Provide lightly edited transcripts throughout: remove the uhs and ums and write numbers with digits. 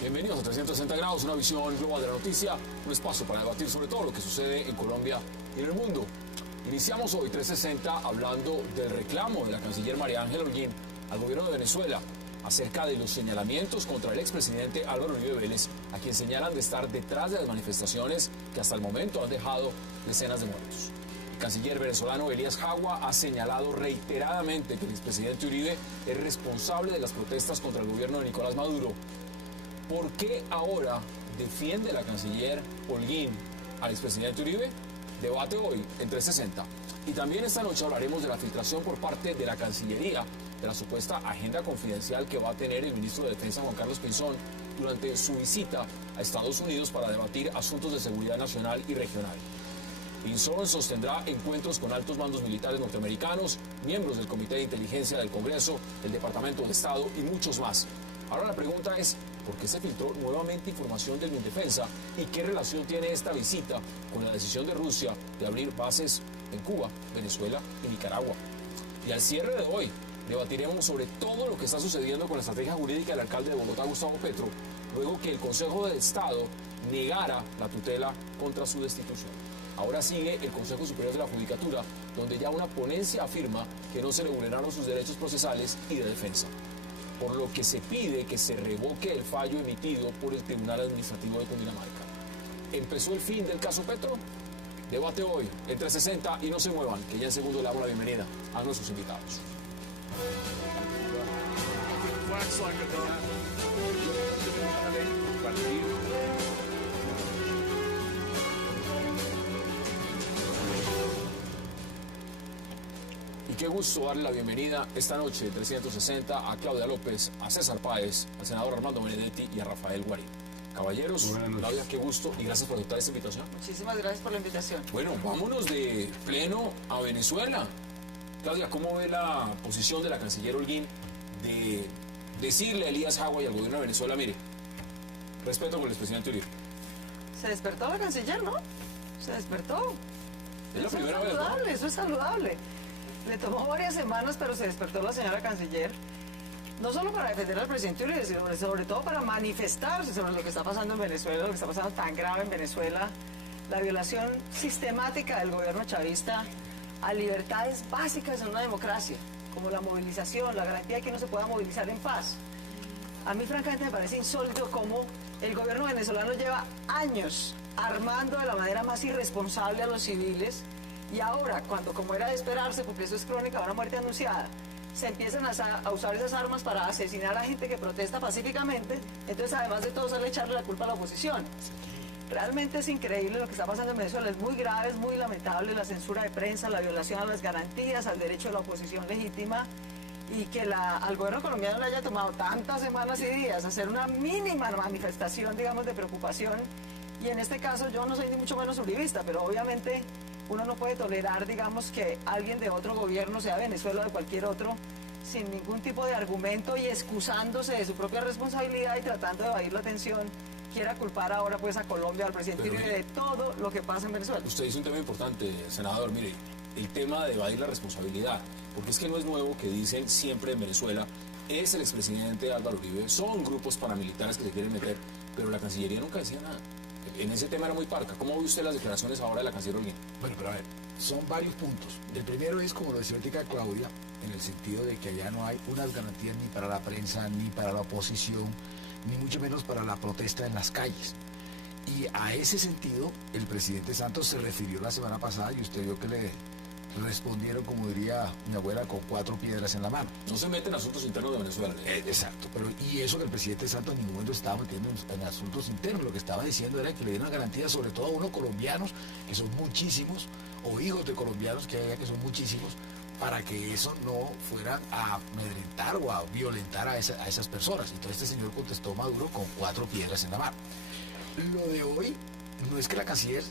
Bienvenidos a 360 grados, una visión global de la noticia, un espacio para debatir sobre todo lo que sucede en Colombia y en el mundo. Iniciamos hoy 360 hablando del reclamo de la canciller María Ángela Holguín al gobierno de Venezuela acerca de los señalamientos contra el expresidente Álvaro Uribe Vélez, a quien señalan de estar detrás de las manifestaciones que hasta el momento han dejado decenas de muertos. El canciller venezolano Elías Jagua ha señalado reiteradamente que el expresidente Uribe es responsable de las protestas contra el gobierno de Nicolás Maduro. ¿Por qué ahora defiende la canciller Holguín al expresidente Uribe? Debate hoy en 360. Y también esta noche hablaremos de la filtración por parte de la Cancillería de la supuesta agenda confidencial que va a tener el ministro de Defensa Juan Carlos Pinzón durante su visita a Estados Unidos para debatir asuntos de seguridad nacional y regional. Pinzón sostendrá encuentros con altos mandos militares norteamericanos, miembros del Comité de Inteligencia del Congreso, el Departamento de Estado y muchos más. Ahora la pregunta es, ¿por qué se filtró nuevamente información del Mindefensa y qué relación tiene esta visita con la decisión de Rusia de abrir bases en Cuba, Venezuela y Nicaragua? Y al cierre de hoy debatiremos sobre todo lo que está sucediendo con la estrategia jurídica del alcalde de Bogotá, Gustavo Petro, luego que el Consejo de Estado negara la tutela contra su destitución. Ahora sigue el Consejo Superior de la Judicatura, donde ya una ponencia afirma que no se le vulneraron sus derechos procesales y de defensa, por lo que se pide que se revoque el fallo emitido por el Tribunal Administrativo de Cundinamarca. ¿Empezó el fin del caso Petro? Debate hoy en 360 y no se muevan, que ya en segundo le damos la bienvenida a nuestros invitados. Y qué gusto darle la bienvenida esta noche, 360, a Claudia López, a César Páez, al senador Armando Benedetti y a Rafael Guarín. Caballeros, Claudia, qué gusto y gracias por aceptar esta invitación. Muchísimas gracias por la invitación. Bueno, vámonos de pleno a Venezuela. Claudia, ¿cómo ve la posición de la canciller Holguín de decirle a Elías Jagua y al gobierno de Venezuela, mire, respeto por el expresidente Uribe? Se despertó la canciller, ¿no? Se despertó. Es la primera vez, ¿no? Eso es saludable. Le tomó varias semanas, pero se despertó la señora canciller. No solo para defender al presidente Uribe, sino sobre todo para manifestarse sobre lo que está pasando en Venezuela, lo que está pasando tan grave en Venezuela, la violación sistemática del gobierno chavista a libertades básicas en una democracia, como la movilización, la garantía de que uno se pueda movilizar en paz. A mí francamente me parece insólito cómo el gobierno venezolano lleva años armando de la manera más irresponsable a los civiles y ahora, cuando como era de esperarse, porque eso es crónica de una muerte anunciada, se empiezan a usar esas armas para asesinar a gente que protesta pacíficamente, entonces además de todo sale a echarle la culpa a la oposición. Realmente es increíble lo que está pasando en Venezuela, es muy grave, es muy lamentable la censura de prensa, la violación a las garantías, al derecho de la oposición legítima, y que al gobierno colombiano le haya tomado tantas semanas y días hacer una mínima manifestación, digamos, de preocupación. Y en este caso yo no soy ni mucho menos uribista, pero obviamente uno no puede tolerar, digamos, que alguien de otro gobierno, sea Venezuela o de cualquier otro, sin ningún tipo de argumento y excusándose de su propia responsabilidad y tratando de evadir la atención, quiera culpar ahora pues a Colombia, al presidente Uribe, de todo lo que pasa en Venezuela. Usted dice un tema importante, senador, mire, el tema de evadir la responsabilidad, porque es que no es nuevo que dicen siempre en Venezuela, es el expresidente Álvaro Uribe, son grupos paramilitares que se quieren meter, pero la Cancillería nunca decía nada. En ese tema era muy parca. ¿Cómo ve usted las declaraciones ahora de la canciller Holguín? Bueno, pero a ver, son varios puntos. El primero es, como lo decía ahorita Claudia, en el sentido de que allá no hay unas garantías ni para la prensa, ni para la oposición, ni mucho menos para la protesta en las calles. Y a ese sentido, el presidente Santos se refirió la semana pasada y usted vio que le respondieron, como diría mi abuela, con 4 piedras en la mano. No se mete en asuntos internos de Venezuela. Exacto, pero y eso que el presidente Santos en ningún momento estaba metiendo en asuntos internos, lo que estaba diciendo era que le dieran garantías, sobre todo a unos colombianos, que son muchísimos, o hijos de colombianos que hay allá, que son muchísimos, para que eso no fueran a amedrentar o a violentar a esas personas. Entonces este señor contestó Maduro con 4 piedras en la mano. Lo de hoy no es que la canciller,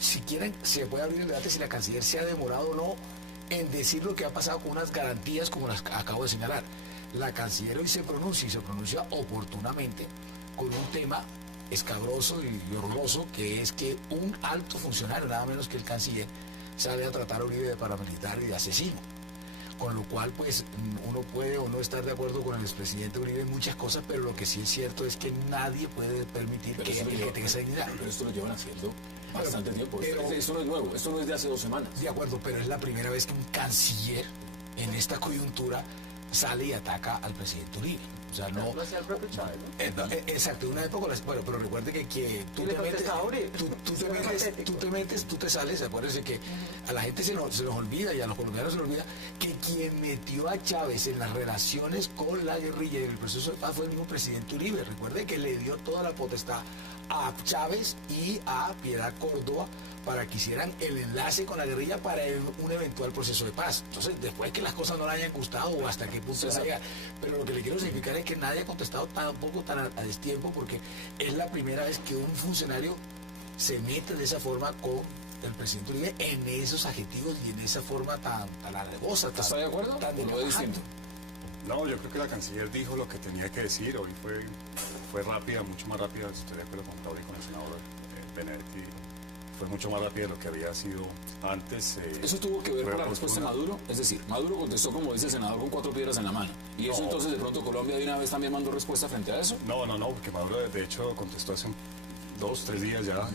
si quieren, se puede abrir el debate si la canciller se ha demorado o no en decir lo que ha pasado con unas garantías como las acabo de señalar. La canciller hoy se pronuncia y se pronuncia oportunamente con un tema escabroso y horroroso, que es que un alto funcionario, nada menos que el canciller, sale a tratar a Uribe de paramilitar y de asesino. Con lo cual, pues, uno puede o no estar de acuerdo con el expresidente Uribe en muchas cosas, pero lo que sí es cierto es que nadie puede permitir que él tenga esa dignidad. Pero esto lo llevan haciendo bastante tiempo. Pero, esto no es nuevo, esto no es de hace 2 semanas. De acuerdo, pero es la primera vez que un canciller en esta coyuntura sale y ataca al presidente Uribe. O sea, no... Lo hacía el propio Chávez, ¿no? Exacto, una época, bueno, pero recuerde que tú te metes, tú te sales, acuérdense que a la gente se nos olvida y a los colombianos se nos olvida que quien metió a Chávez en las relaciones con la guerrilla y el proceso de paz fue el mismo presidente Uribe. Recuerde que le dio toda la potestad a Chávez y a Piedad Córdoba para que hicieran el enlace con la guerrilla para un eventual proceso de paz. Entonces, después que las cosas no le hayan gustado o hasta qué punto se llega. Pero lo que le quiero significar es que nadie ha contestado tampoco tan a destiempo, porque es la primera vez que un funcionario se mete de esa forma con el presidente Uribe en esos adjetivos y en esa forma tan alevosa. ¿Está de acuerdo? Tan ¿O lo ve distinto? No, yo creo que la canciller dijo lo que tenía que decir. Hoy fue rápida, mucho más rápida. Estoy de acuerdo con Claudia y con el senador Benedetti. Fue mucho más rápida de lo que había sido antes. ¿Eso tuvo que ver con la respuesta de Maduro? Es decir, Maduro contestó, como dice el senador, con 4 piedras en la mano. ¿Y eso entonces de pronto Colombia de una vez también mandó respuesta frente a eso? No, porque Maduro de hecho contestó hace 2, 3 días ya.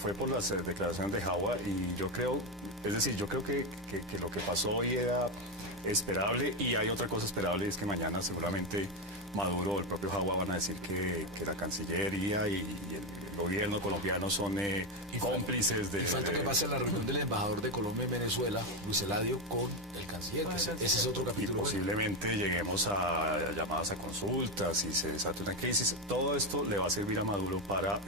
Fue por las declaraciones de Jagua y yo creo que lo que pasó hoy era esperable, y hay otra cosa esperable, y es que mañana seguramente Maduro o el propio Jagua van a decir que la Cancillería y el gobierno colombiano son cómplices de... Y falta que pase la reunión del embajador de Colombia en Venezuela, Luis Eladio, con el canciller, que ese es otro Y capítulo. posiblemente lleguemos a llamadas a consultas y se desate una crisis. Todo esto le va a servir a Maduro para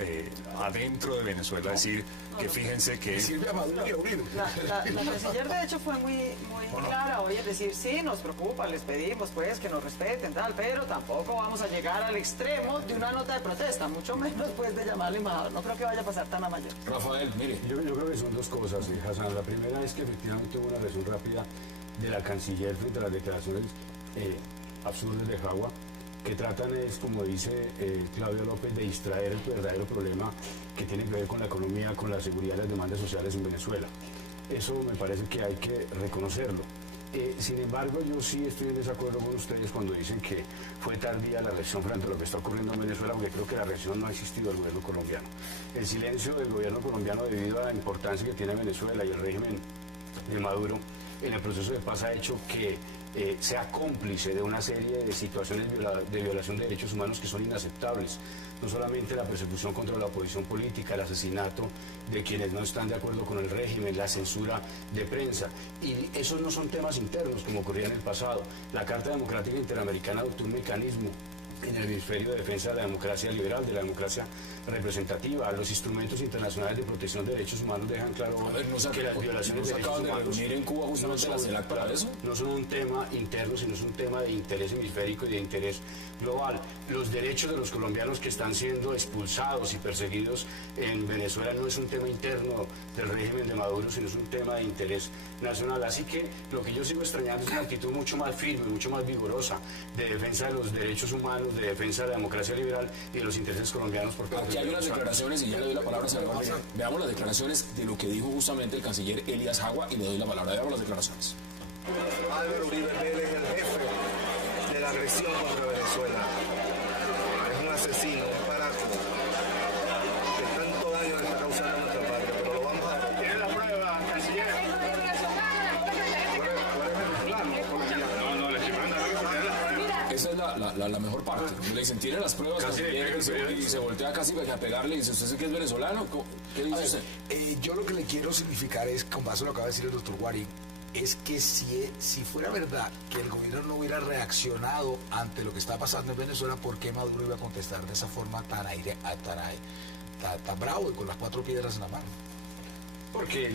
adentro de Venezuela decir que fíjense que... Sirve a Maduro y a Uribe. La canciller de hecho fue muy clara hoy en decir, sí, nos preocupa, les pedimos pues que nos respeten, tal, pero tampoco vamos a llegar al extremo de una nota de protesta, mucho menos pues de llamar al embajador. No creo que vaya a pasar tan a mayor. Rafael, mire. Yo creo que son 2 cosas, Hassan. La primera es que efectivamente hubo una reacción rápida de la canciller frente a las declaraciones absurdas de Jagua, que tratan es, como dice Claudio López, de distraer el verdadero problema que tiene que ver con la economía, con la seguridad y las demandas sociales en Venezuela. Eso me parece que hay que reconocerlo. Sin embargo, yo sí estoy en desacuerdo con ustedes cuando dicen que fue tardía la reacción frente a lo que está ocurriendo en Venezuela, porque creo que la reacción no ha existido del gobierno colombiano. El silencio del gobierno colombiano, debido a la importancia que tiene Venezuela y el régimen de Maduro en el proceso de paz, ha hecho que sea cómplice de una serie de situaciones de violación de derechos humanos que son inaceptables. No solamente la persecución contra la oposición política, el asesinato de quienes no están de acuerdo con el régimen, la censura de prensa. Y esos no son temas internos como ocurría en el pasado. La Carta Democrática Interamericana adoptó un mecanismo en el hemisferio de defensa de la democracia liberal, de la democracia representativa. Los instrumentos internacionales de protección de derechos humanos dejan claro que las violaciones de derechos humanos en Cuba justamente la CELAC para eso. No son un tema interno, sino es un tema de interés hemisférico y de interés global. Los derechos de los colombianos que están siendo expulsados y perseguidos en Venezuela no es un tema interno del régimen de Maduro, sino es un tema de interés nacional. Así que lo que yo sigo extrañando es una actitud mucho más firme, mucho más vigorosa de defensa de los derechos humanos, de defensa de la democracia liberal y de los intereses colombianos por parte Aquí hay unas declaraciones, y ya le doy la palabra a senador. Veamos las declaraciones de lo que dijo justamente el canciller Elías Jagua, y le doy la palabra. Veamos las declaraciones. Álvaro Uribe Vélez es el jefe de la agresión contra Venezuela. Es un asesino, un parásito, que tanto daño le está causando a nuestra patria, pero lo vamos a... ¿Tiene la prueba, canciller? ¿Cuál es el plan? No, le estoy mandando. Esa es la mejor parte. Le dicen, tiene las pruebas, y se voltea casi a pegarle y dice, ¿usted que es venezolano? ¿Qué dice usted? Yo lo que le quiero significar es, con base a lo que acaba de decir el doctor Guarín, es que si fuera verdad que el gobierno no hubiera reaccionado ante lo que está pasando en Venezuela, ¿por qué Maduro iba a contestar de esa forma tan bravo y con las 4 piedras en la mano? Porque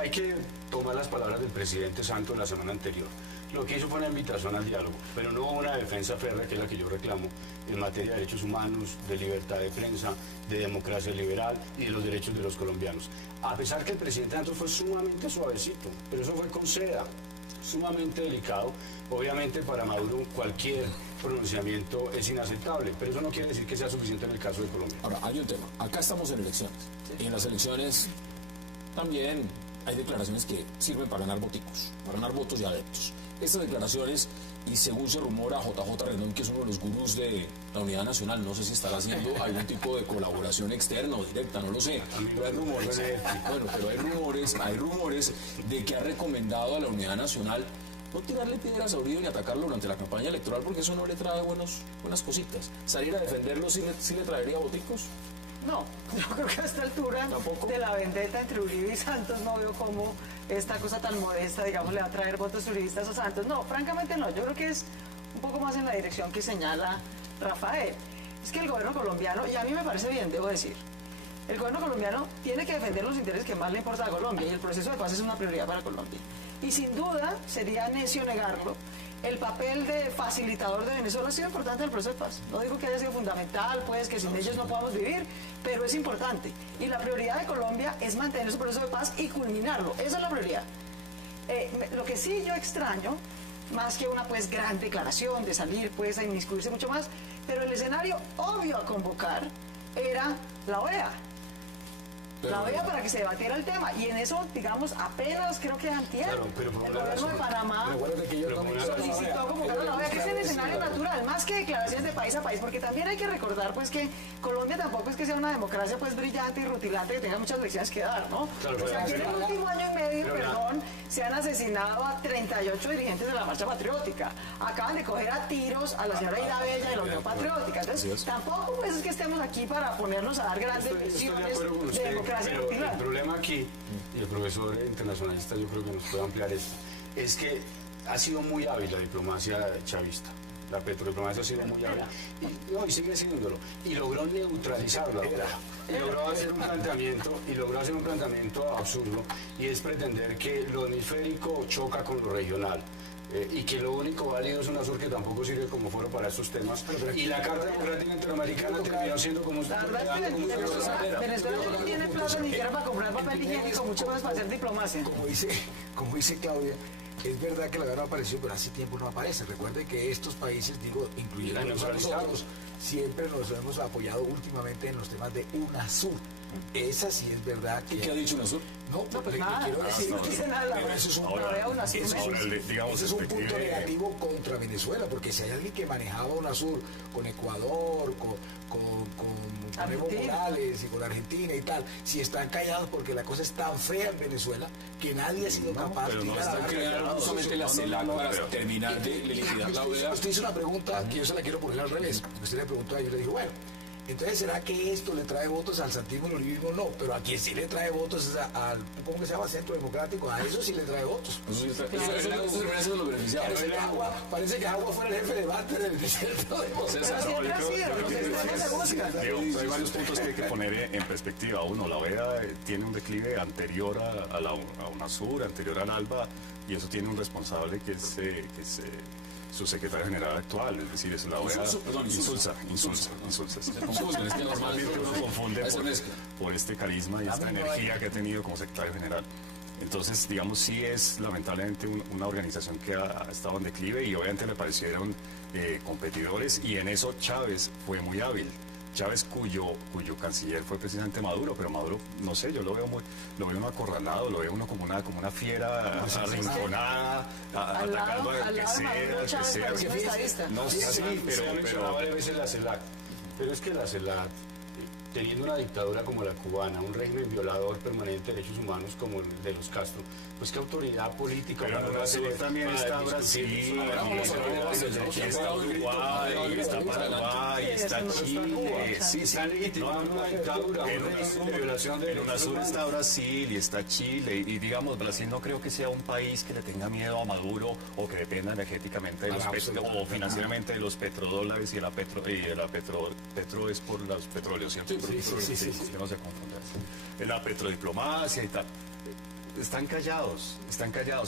hay que tomar las palabras del presidente Santos la semana anterior. Lo que hizo fue una invitación al diálogo, pero no una defensa férrea, que es la que yo reclamo, en materia de derechos humanos, de libertad de prensa, de democracia liberal y de los derechos de los colombianos. A pesar que el presidente Santos fue sumamente suavecito, pero eso fue con seda. sumamente delicado. Obviamente para Maduro cualquier pronunciamiento es inaceptable, pero eso no quiere decir que sea suficiente en el caso de Colombia. Ahora, hay un tema. Acá estamos en elecciones. Y en las elecciones también hay declaraciones que sirven para ganar voticos, para ganar votos y adeptos. Estas declaraciones, y según se rumora, JJ Rendón, que es uno de los gurús de la Unidad Nacional, no sé si estará haciendo algún tipo de colaboración externa o directa, no lo sé, pero hay rumores. Bueno, pero hay rumores de que ha recomendado a la Unidad Nacional no tirarle piedras a Uribe ni atacarlo durante la campaña electoral, porque eso no le trae buenas cositas. ¿Salir a defenderlo sí le traería voticos? No, yo creo que a esta altura ¿Tampoco? de la vendetta entre Uribe y Santos no veo cómo esta cosa tan modesta, digamos, le va a traer votos uribistas a Santos. No, francamente no. Yo creo que es un poco más en la dirección que señala Rafael. Es que el gobierno colombiano, y a mí me parece bien, debo decir, el gobierno colombiano tiene que defender los intereses que más le importa a Colombia, y el proceso de paz es una prioridad para Colombia. Y sin duda, sería necio negarlo, el papel de facilitador de Venezuela ha sido importante en el proceso de paz. No digo que haya sido fundamental, pues, que sin ellos no podamos vivir, pero es importante. Y la prioridad de Colombia es mantener su proceso de paz y culminarlo. Esa es la prioridad. Lo que sí yo extraño, más que una pues gran declaración de salir pues a inmiscuirse mucho más, pero el escenario obvio a convocar era la OEA. La OEA para que se debatiera el tema, y en eso, digamos, apenas creo que antier, Claro, pero por el una gobierno de razón. Panamá Pero acuérdate que ellos no me solicitó convocar a la OEA, que es el escenario natural, más que declaraciones de país a país, porque también hay que recordar pues que Colombia tampoco es que sea una democracia pues brillante y rutilante que tenga muchas lecciones que dar, ¿no? Claro, O sea, que en el último año y medio, pero perdón, se han asesinado a 38 dirigentes de la Marcha Patriótica. Acaban de coger a tiros a la señora Ida Bella de la Unión Patriótica. Entonces, tampoco pues es que estemos aquí para ponernos a dar grandes Estoy de lecciones acuerdo con de usted, democracia pero el rutilante. problema aquí, y el profesor internacionalista yo creo que nos puede ampliar esto, es que ha sido muy hábil la diplomacia chavista. La petrodiplomacia ha sido muy hábil y sigue siéndolo. Y logró neutralizarla. Y logró hacer un planteamiento absurdo, y es pretender que lo hemisférico choca con lo regional. Y que lo único válido es UNASUR, que tampoco sirve como foro para estos temas. Y la Carta Democrática Interamericana terminó siendo como... La verdad es que Venezuela no tiene plata ni siquiera para comprar papel higiénico, mucho más para hacer diplomacia. Como dice Claudia, es verdad que la guerra apareció, pero hace tiempo no aparece. Recuerden que estos países, digo, incluyendo nosotros, siempre nos hemos apoyado últimamente en los temas de UNASUR. Esa sí es verdad que... ¿Qué ha dicho UNASUR? No, pues le nada, quiero decir, no dice nada. pero eso es un, Ahora, vea UNASUR. digamos, ese es un punto efectivamente, negativo contra Venezuela, porque si hay alguien que manejaba UNASUR con Ecuador, con Evo Argentina. Morales y con Argentina y tal, si están callados porque la cosa es tan fea en Venezuela que nadie ha sido capaz de pero no tirar están a Crearon justamente la CELAC para terminar de liquidar la OEA. Usted hizo una pregunta que yo se la quiero poner al revés. Usted le preguntó a yo le dijo, bueno, entonces ¿será que esto le trae votos al santismo y al uribismo? No, pero a quien sí le trae votos es al, ¿cómo que se llama? Centro Democrático, a eso sí le trae votos. Eso termina siendo los beneficiados. Parece que Agua fuera el jefe de debate del desierto de Pero siempre ha sido, los extremos se buscan. Digo, hay varios puntos que hay que poner en perspectiva. Uno, la OEA tiene un declive anterior a UNASUR, anterior al ALBA, y eso tiene un responsable que es su secretario general actual, es decir, es la OEA. Insulza. Es que normalmente Uno confunde esa mezcla. por este carisma y esta energía que ha tenido como secretario general. Entonces, digamos, sí es lamentablemente una organización que ha estado en declive, y obviamente le parecieron competidores, y en eso Chávez fue muy hábil. Chávez, cuyo canciller fue precisamente Maduro, pero Maduro, no sé, yo lo veo uno acorralado, lo veo uno como una fiera arrinconada, atacando al que sea. No sé, Se mencionaba varias veces la CELAC, pero es que la CELAC, teniendo una dictadura como la cubana, un régimen violador permanente de derechos humanos como el de los Castro, pues qué autoridad política. Pero en UNASUR también está Brasil, está Uruguay, está Paraguay, está Chile. Sí, Está legitimando una dictadura, un régimen de violación de en UNASUR está Brasil y está Chile, y digamos, Brasil no creo que sea un país que le tenga miedo a Maduro o que dependa energéticamente de los o financieramente de los petrodólares, y la petro es por los petróleos, ¿cierto? Sí. Que no se confunda. En la petrodiplomacia y tal. están callados,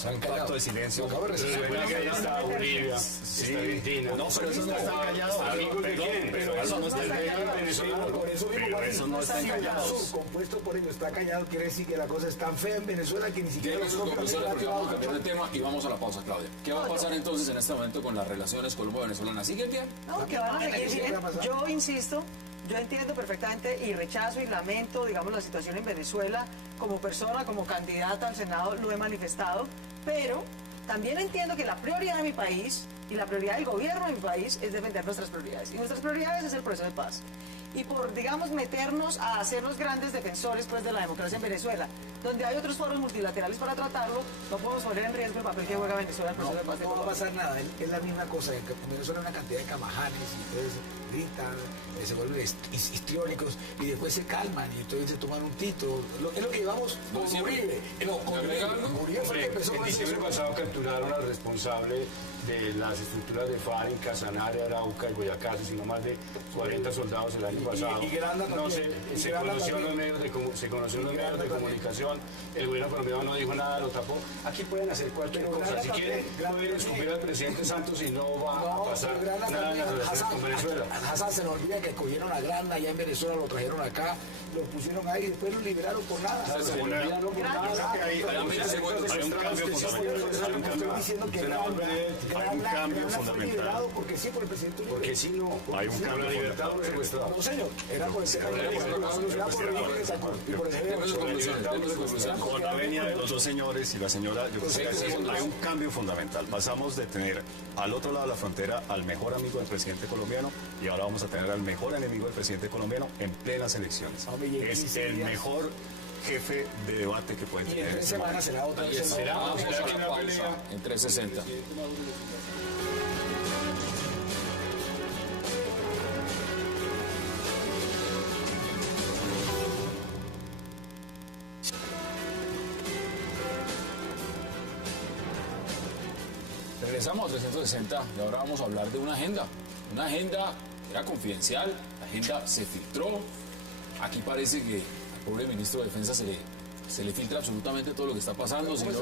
hay un pacto de silencio. Venezuela que está Bolivia, está Argentina. No, pero esos no están callados. ¿Amigos de quién? Pero eso no está callado. Por eso mismo, Pero eso no están callados. compuesto por ellos está callado, quiere decir que la cosa es tan fea en Venezuela que ni siquiera Tiene sus conclusiones porque vamos a cambiar de tema y vamos a la pausa, Claudia. ¿Qué va a pasar entonces en este momento con las relaciones colombo-venezolanas? ¿Siguen bien? No, que van a seguir bien. Yo insisto, yo entiendo perfectamente y rechazo y lamento, digamos, la situación en Venezuela. Como persona, como candidata al Senado, lo he manifestado, pero también entiendo que la prioridad de mi país y la prioridad del gobierno de mi país es defender nuestras prioridades. Y nuestras prioridades es el proceso de paz. Y por, digamos, meternos a ser los grandes defensores pues, de la democracia en Venezuela, donde hay otros foros multilaterales para tratarlo, no podemos poner en riesgo el papel que juega Venezuela en el proceso de paz de No va a Colombia. pasar nada, es la misma cosa. En Venezuela hay una cantidad de camajanes y entonces gritan, se vuelven histriónicos y después se calman y entonces se toman un título. Es lo que llevamos con Uribe. No, con Uribe fue el que empezó En con diciembre eso. pasado capturaron al responsable de las estructuras de FARC en Casanare, Arauca y Boyacá, asesinó más de 40 soldados el año pasado. y Granda no también. se conoció en los medios de comunicación, el gobierno colombiano no dijo nada, lo tapó. Aquí pueden hacer cualquier Pero cosa, Granda si también, quieren Granda pueden escupir al presidente Santos y no va a pasar pero Granda nada en las también, relaciones con Venezuela. Hassan se nos olvida que escogieron a Granda allá en Venezuela, lo trajeron acá, lo pusieron ahí y después lo liberaron por nada. Hay un cambio fundamental. Estoy diciendo que Hay un cambio fundamental. liberado porque sí, por el presidente Uribe. Porque si no, Hay un por cambio la libertad fundamental. o secuestrado. No, señor, era por el tema de era por el Uribe y por el jefe de Deme su conclusión, deme su conclusión. Con la venia de los dos señores y la señora, yo quisiera decir, hay un cambio fundamental. Pasamos de tener al otro lado de la frontera al mejor amigo del presidente colombiano y ahora vamos a tener al mejor enemigo del presidente colombiano en plenas elecciones. Hombre, y en Es 15 el días. mejor jefe de debate que puede Y en tener. 3 semanas será otra vez. Vamos a la pausa en 360. Regresamos a 360 y ahora vamos a hablar de una agenda. Una agenda era confidencial, la agenda se filtró. Aquí parece que al pobre ministro de Defensa se le filtra absolutamente todo lo que está pasando. Yo le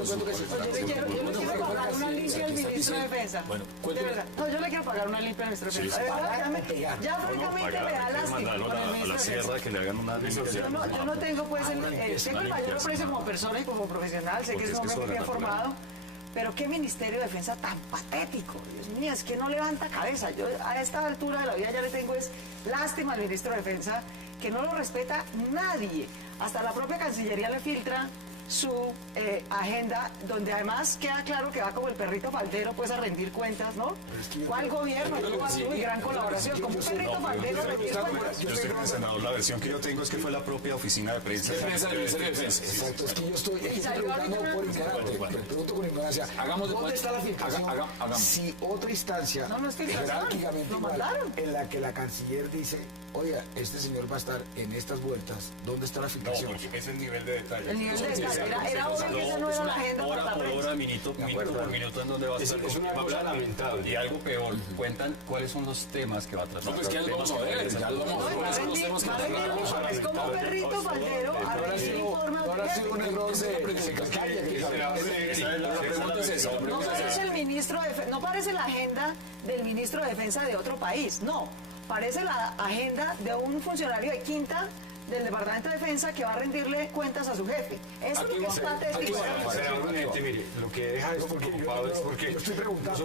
quiero pagar una limpia al ministro de Defensa. Bueno, De cuénteme. verdad. No, yo le quiero pagar una limpia al ministro de Defensa. De verdad, ya francamente me da lástima Mandarlo con el a ministro la de sierra Defensa. que le hagan una limpia. Yo no tengo pues tengo el mayor aprecio como persona y como profesional, sé que es un hombre muy bien formado, pero qué Ministerio de Defensa tan patético, Dios mío, es que no levanta cabeza. Yo a esta altura de la vida ya le tengo es lástima al ministro de Defensa, que no lo respeta nadie, hasta la propia Cancillería le filtra su agenda, donde además queda claro que va como el perrito faldero pues a rendir cuentas, ¿no? ¿Cuál gobierno? Y gran colaboración, como un perrito faldero a rendir cuentas. Yo estoy con el senador, la versión que yo tengo es que fue la propia oficina de prensa. Defensa del Ministerio de Defensa. Exacto, es que yo estoy salió preguntando ahorita por una- ignorancia. Pregunto por ignorancia. Hagamos de ¿Dónde cuenta- está la filtración? hagamos. Si otra instancia, No, no es filtración, jerárquicamente lo igual, mandaron. en la que la canciller dice, oiga, este señor va a estar en estas vueltas, ¿dónde está la filtración? Es el nivel de detalle. El nivel de detalle, era obvio que esa no era la agenda para la Hora por prensa. hora, minuto por minuto, en donde va a estar. Es una cosa lamentable. Y algo peor, cuentan cuáles son los temas que va a tratar. No, pues que ya lo vamos a ver, ya lo vamos a ver. ¿Cuáles son los temas que Va a rendir, es como un perrito faldero a rendir informe No habrá sido un error Esa es la de pregunta. Cascalla, que La pregunta es esa. La No pregunta es parece esa. el ministro de no parece la agenda del ministro de Defensa de otro país, no. Parece la agenda de un funcionario de quinta del Departamento de Defensa que va a rendirle cuentas a su jefe. Eso es lo que es patético. Realmente, mire, lo que deja esto preocupado es porque yo estoy preguntando.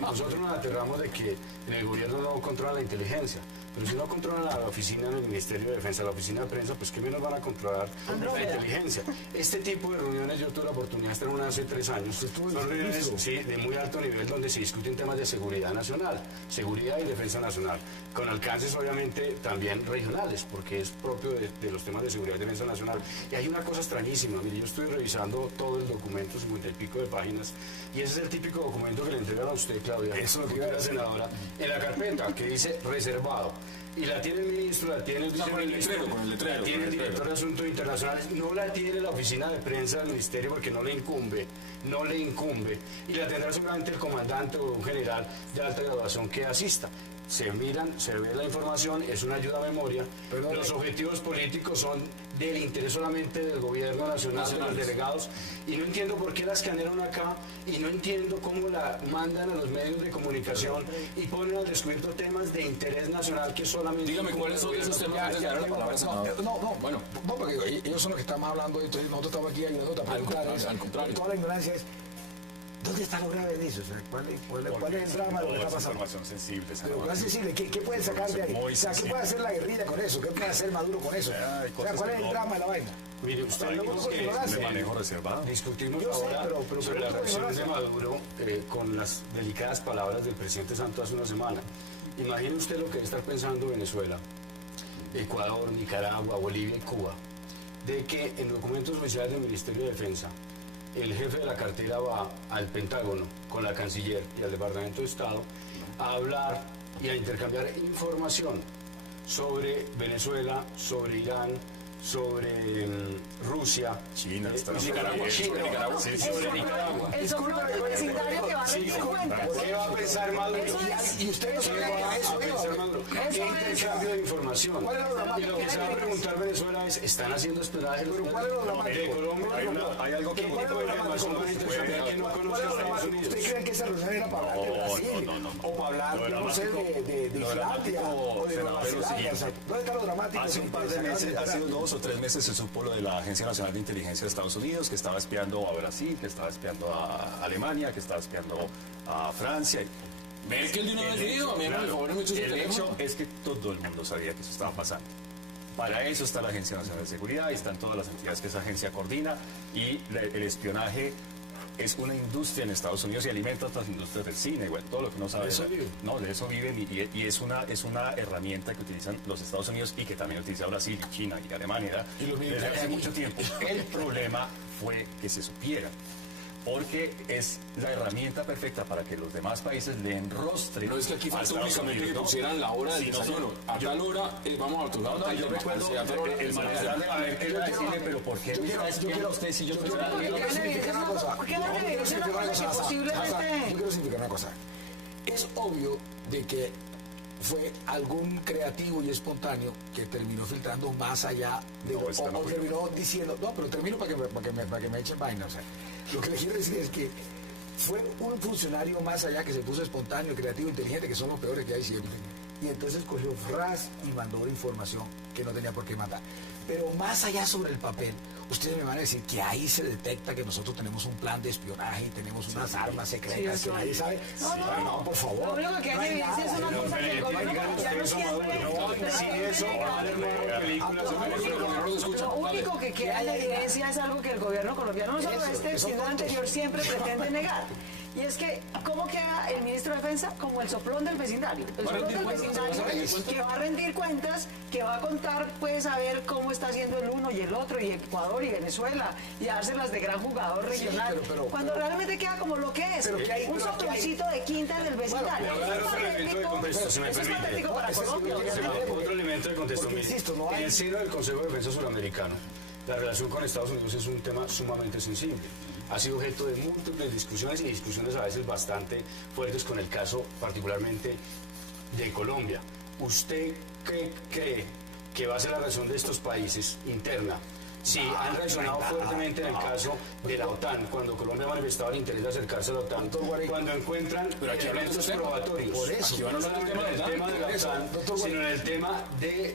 nosotros nos aterramos de que en el gobierno no controla la inteligencia. Pero si no controlan la oficina del Ministerio de Defensa, la oficina de prensa, pues ¿qué menos van a controlar la Andrómeda. inteligencia? Este tipo de reuniones, yo tuve la oportunidad de estar en una hace 3 años. Son reuniones de muy alto nivel donde se discuten temas de seguridad nacional, seguridad y defensa nacional, con alcances obviamente también regionales, porque es propio de los temas de seguridad y defensa nacional. Y hay una cosa extrañísima, mire, yo estoy revisando todo el documento, 50 y pico de páginas, y ese es el típico documento que le entregan a usted, Claudia, Eso es lo que futura senadora, en la carpeta que dice reservado. Y la tiene el ministro, la tiene el con el viceministro, letrero, con el letrero, la tiene con el el letrero. director de Asuntos Internacionales, no la tiene la oficina de prensa del ministerio porque no le incumbe, y la tendrá seguramente el comandante o un general de alta graduación que asista. se miran, se ve la información, es una ayuda a memoria. Los objetivos políticos son del interés solamente del gobierno nacional, de los delegados, y no entiendo por qué la escanearon acá, y no entiendo cómo la mandan a los medios de comunicación y ponen al descubierto temas de interés nacional que solamente... Dígame cuáles son esos temas antes de dar la palabra, senador. No, porque ellos son los que estamos hablando, entonces nosotros estamos aquí ayudando a preguntar. Al contrario. Toda la ignorancia es, ¿dónde está lo grave de eso? O sea, ¿cuál es el drama de lo que está pasando? Información sensible, Pero ¿cuál es sensible? ¿Qué pueden sacar de ahí? O sea, ¿qué puede hacer la guerrilla con eso? ¿Qué puede hacer Maduro con eso? O sea, ¿cuál es el drama de la vaina? Mire, usted Hay dijo cosas que que me manejo reservado. discutimos Yo sé, ahora pero sobre la ¿cómo reacción de ignorancia? Maduro con las delicadas palabras del presidente Santos hace una semana. Imagine usted lo que debe estar pensando Venezuela, Ecuador, Nicaragua, Bolivia y Cuba, de que en documentos oficiales del Ministerio de Defensa, el jefe de la cartera va al Pentágono con la canciller y al Departamento de Estado a hablar y a intercambiar información sobre Venezuela, sobre Irán, sobre Rusia, China, Nicaragua. Sí, sobre Nicaragua. El complot del vecindario que va a rendir cuentas. ¿Qué va a pensar Maduro? Eso es. Y usted no ¿Qué sabe va a eso, a pensar Maduro? ¿Qué Eso es. intercambio de información? ¿Cuál es lo dramático? Y lo que se va a preguntar Venezuela es, ¿están haciendo espionaje? Pero ¿cuál es lo dramático? En Colombia Hay algo que ¿qué tipo de información van a intercambiar que no ¿Cuál conozca es lo Estados dramático? Unidos? ¿Usted cree que esa reunión era para hablar de Brasil? O para hablar, yo no sé, de Islandia o de Nueva Zelanda? O sea, ¿dónde está lo dramático? Hace un par de meses, hace 2 o 3 meses se supo lo de la Agencia Nacional de Inteligencia de Estados Unidos, que estaba espiando a Brasil, que estaba espiando a Alemania, que estaba espiando a Francia. Merkel de una vez dijo, a mí por favor no me eches el El teléfono. hecho es que todo el mundo sabía que eso estaba pasando. Para eso está la Agencia Nacional de Seguridad, y están todas las entidades que esa agencia coordina, y el espionaje es una industria en Estados Unidos y alimenta otras industrias del cine, bueno, todo lo que uno sabe. ¿De eso viven? No, de eso viven, y es una herramienta que utilizan los Estados Unidos y que también utiliza Brasil, y China y Alemania, ¿verdad? Y los Desde militares hace aquí. mucho tiempo. El problema fue que se supiera, porque es la herramienta perfecta para que los demás países le enrostren. No es que aquí a falta Estados únicamente que Unidos, ¿no? pusieran la hora del Sí, no, desayuno. no, A tal hora vamos a otro lado. no, yo recuerdo a tal hora el malestar de Merkel iba a decirle, pero ¿por qué me está espiando usted si yo soy Porque significar una cosa. ¿por qué no le dice una cosa que Yo posiblemente... quiero significar una cosa. Es obvio de que fue algún creativo y espontáneo que terminó filtrando más allá de No, está o muy terminó diciendo, no, pero termino para que me echen vaina. O sea, lo que le quiero decir es que fue un funcionario más allá que se puso espontáneo, creativo, inteligente, que son los peores que hay siempre. Y entonces cogió fras y mandó información que no tenía por qué mandar. Pero más allá sobre el papel, ustedes me van a decir que ahí se detecta que nosotros tenemos un plan de espionaje y tenemos unas armas secretas que nadie sabe. No, por favor. Lo único que hay que evidencia es una cosa que el gobierno colombiano siempre... Sin eso, va a haber nuevas películas. Lo único que queda en evidencia es algo que el gobierno colombiano, no solo este, sino el anterior, siempre pretende negar. Y es que, ¿cómo queda el ministro de Defensa? Como el soplón del vecindario. El soplón del vecindario que va a rendir cuentas, que va a contar, pues, a ver cómo está haciendo el uno y el otro, y Ecuador y Venezuela, y dárselas de gran jugador regional. Cuando realmente queda como lo que es, un soploncito de quinta del vecindario. Eso es patético para Colombia. Otro elemento de contexto. Porque, Mire, insisto, no hay- en el seno del Consejo de Defensa Suramericano, la relación con Estados Unidos es un tema sumamente sensible. Ha sido objeto de múltiples discusiones y discusiones a veces bastante fuertes con el caso particularmente de Colombia. ¿Usted qué cree que va a ser la reacción de estos países interna? Si han reaccionado fuertemente en el caso de la OTAN, cuando Colombia ha manifestado el interés de acercarse a la OTAN, cuando encuentran Pero aquí hablando elementos de este tema. probatorios. Por eso. Aquí van a hablar del tema de la OTAN, sino en el tema de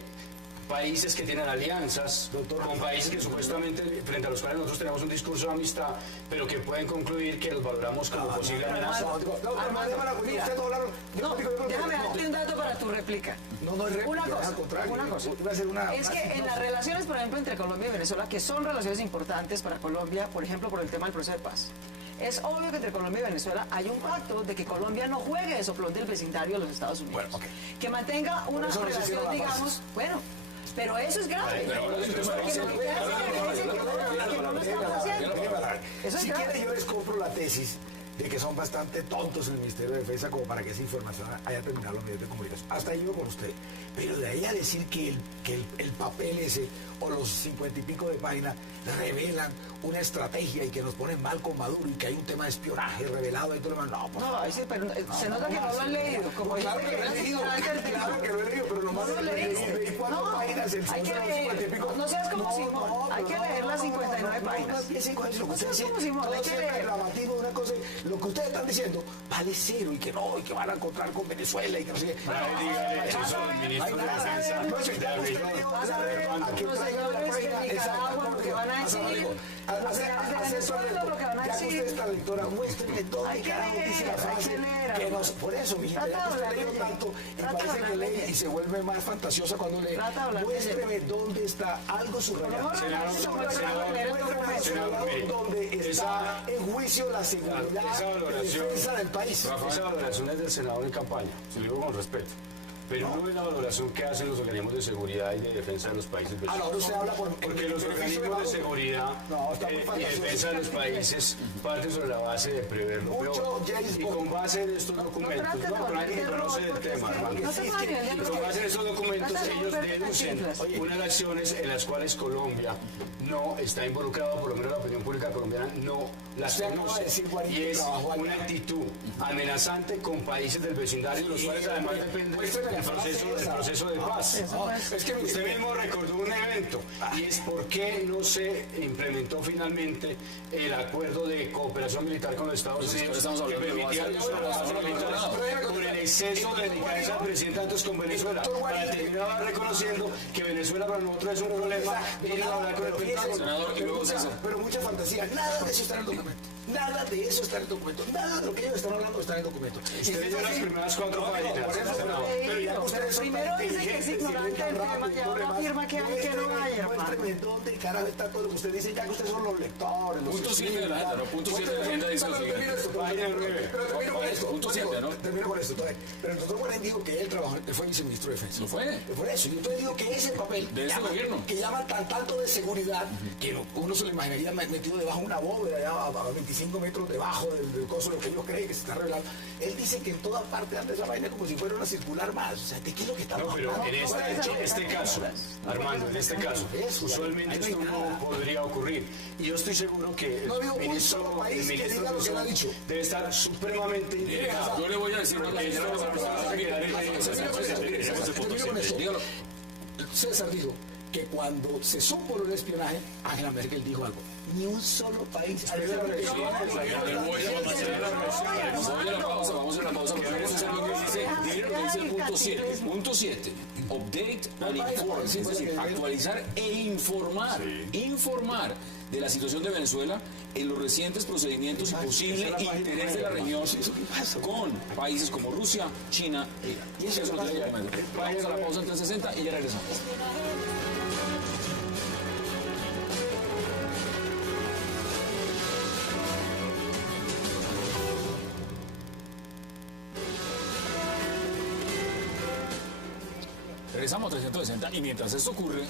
países que tienen alianzas con países que supuestamente frente a los cuales nosotros tenemos un discurso de amistad, pero que pueden concluir que los valoramos como posible amenaza. No, déjame darte un dato para tu réplica. No es réplica, Una cosa, al contrario. una cosa. Iba a ser una- Es que en las relaciones, por ejemplo, entre Colombia y Venezuela, que son relaciones importantes para Colombia, por ejemplo, por el tema del proceso de paz, es obvio que entre Colombia y Venezuela hay un pacto de que Colombia no juegue de soplón del vecindario de los Estados Unidos. Bueno, ok. Que mantenga una eso no se hicieron relación, las digamos, bueno, pero eso es grave. Porque lo que hace es que no lo estamos haciendo. Eso es Si grave. quiere, yo les compro la tesis de que son bastante tontos en el Ministerio de Defensa como para que esa información haya terminado en los medios de comunicación. Hasta ahí yo con usted. Pero de ahí a decir que el papel ese o los 50 y pico de páginas revelan una estrategia y que nos ponen mal con Maduro y que hay un tema de espionaje revelado y todo lo demás. No, por No, ahí sí, pero se nota que no lo han leído. Como claro que lo he leído, claro que lo he leído, pero nomás no lo leí leíste. 4 páginas, el Hay que segundo, leer. 50 y pico. No seas como Simón. Hay que leer las 59 páginas. No empiecen con eso, lo que No seas ustedes como dicen, Simón, todo hay que siempre leer. dramatismo, una cosa, lo que ustedes están diciendo vale cero y que no, y que van a encontrar con Venezuela y que no sé qué. Dígale eso al ministro de Defensa No, si ya usted dijo, Vas a ver a que los traiga la señores página, de Nicaragua lo que van a decir. Los de Venezuela lo que van a ya que decir. usted es la lectora, muéstrenme dónde Hay que carajo dice la leer, hay frase que leer, que Armando. nos, por eso, mijita, Trata ya que de usted hablar leyó de tanto y Trata de parece que hablar de lee y se vuelve más fantasiosa cuando lee, Trata de hablar de muéstreme dónde está algo subrayado. Donde está en juicio la seguridad y defensa del país. Esa valoración es del senador en campaña, se lo digo con respeto. Pero no es la valoración que hacen los organismos de seguridad y de defensa de los países vecinos. Ahora usted habla por Porque los organismos de seguridad y defensa de los países parten sobre la base de prever lo peor. Y con base en estos documentos, no, pero alguien que conoce el tema, hermano. Y con base en estos documentos ellos deducen unas acciones en las cuales Colombia no está involucrado, por lo menos la opinión pública colombiana no las Usted acaba de conoce. decir, Guarín, Y que es trabajó allá. una actitud amenazante con países del vecindario, los cuales además dependen del proceso de paz. Es que Usted mismo recordó un evento y es por qué no se implementó finalmente el acuerdo de cooperación militar con los Estados Pues es que Unidos estamos que hablando de permitía base, los trabajadores militares por el exceso de delicadencia del presidente antes con Venezuela. Para terminar reconociendo que Venezuela para nosotros es un problema y no hablar con el Pentágono. Senador, y luego César. Pero mucha fantasía, nada de eso está en el documento. Nada de eso está en el documento. Nada de lo que ellos están hablando está en el documento. Usted leyó las primeras 4 páginas. Por eso, senador. pero ya que ustedes son Primero tan dice que es inteligentes y ignorante leen del tan tema, rápido y ahora demás, afirma que hay que no hay, hermano. muéstreme dónde carajo está todo lo que usted dice, ya que ustedes son los lectores. Los Punto 7 de la agenda, ¿no? Punto 7 de la agenda dice lo siguiente. Pero termino con esto. Punto 7, ¿no? Termino con esto. Pero el doctor Guarén dijo que él trabajó, él fue viceministro de Defensa. ¿Lo fue? Por eso, y entonces digo que ese papel ¿De este gobierno? que llama tanto de seguridad que uno se lo imaginaría metido debajo de una bóveda, allá a 25 metros debajo del coso, lo que ellos creen que se está revelando. Él dice que en toda parte anda esa vaina como si fuera una circular más. O sea, ¿de qué es lo que estamos No, pero hablando? en este caso, Armando, en este caso, usualmente esto no podría ocurrir. Y yo estoy seguro que No ha habido un solo país que diga lo que él ha dicho. debe estar supremamente indignado. Yo le voy a decir una cosa. Termino con esto. César dijo que cuando se supo lo del espionaje, Angela Merkel dijo algo. Ni un solo país. Voy a la pausa, vamos a la pausa. Pero vamos a hacer lo que dice, miren lo que dice el punto 7. Punto 7. Update and inform. Es decir, actualizar e informar. Informar de la situación de Venezuela en los recientes procedimientos y posible interés de la región con países como Rusia, China e Irán. Y eso es lo que estoy llamando. Vamos a la pausa en 360 y ya regresamos. Regresamos a 360 y mientras esto ocurre,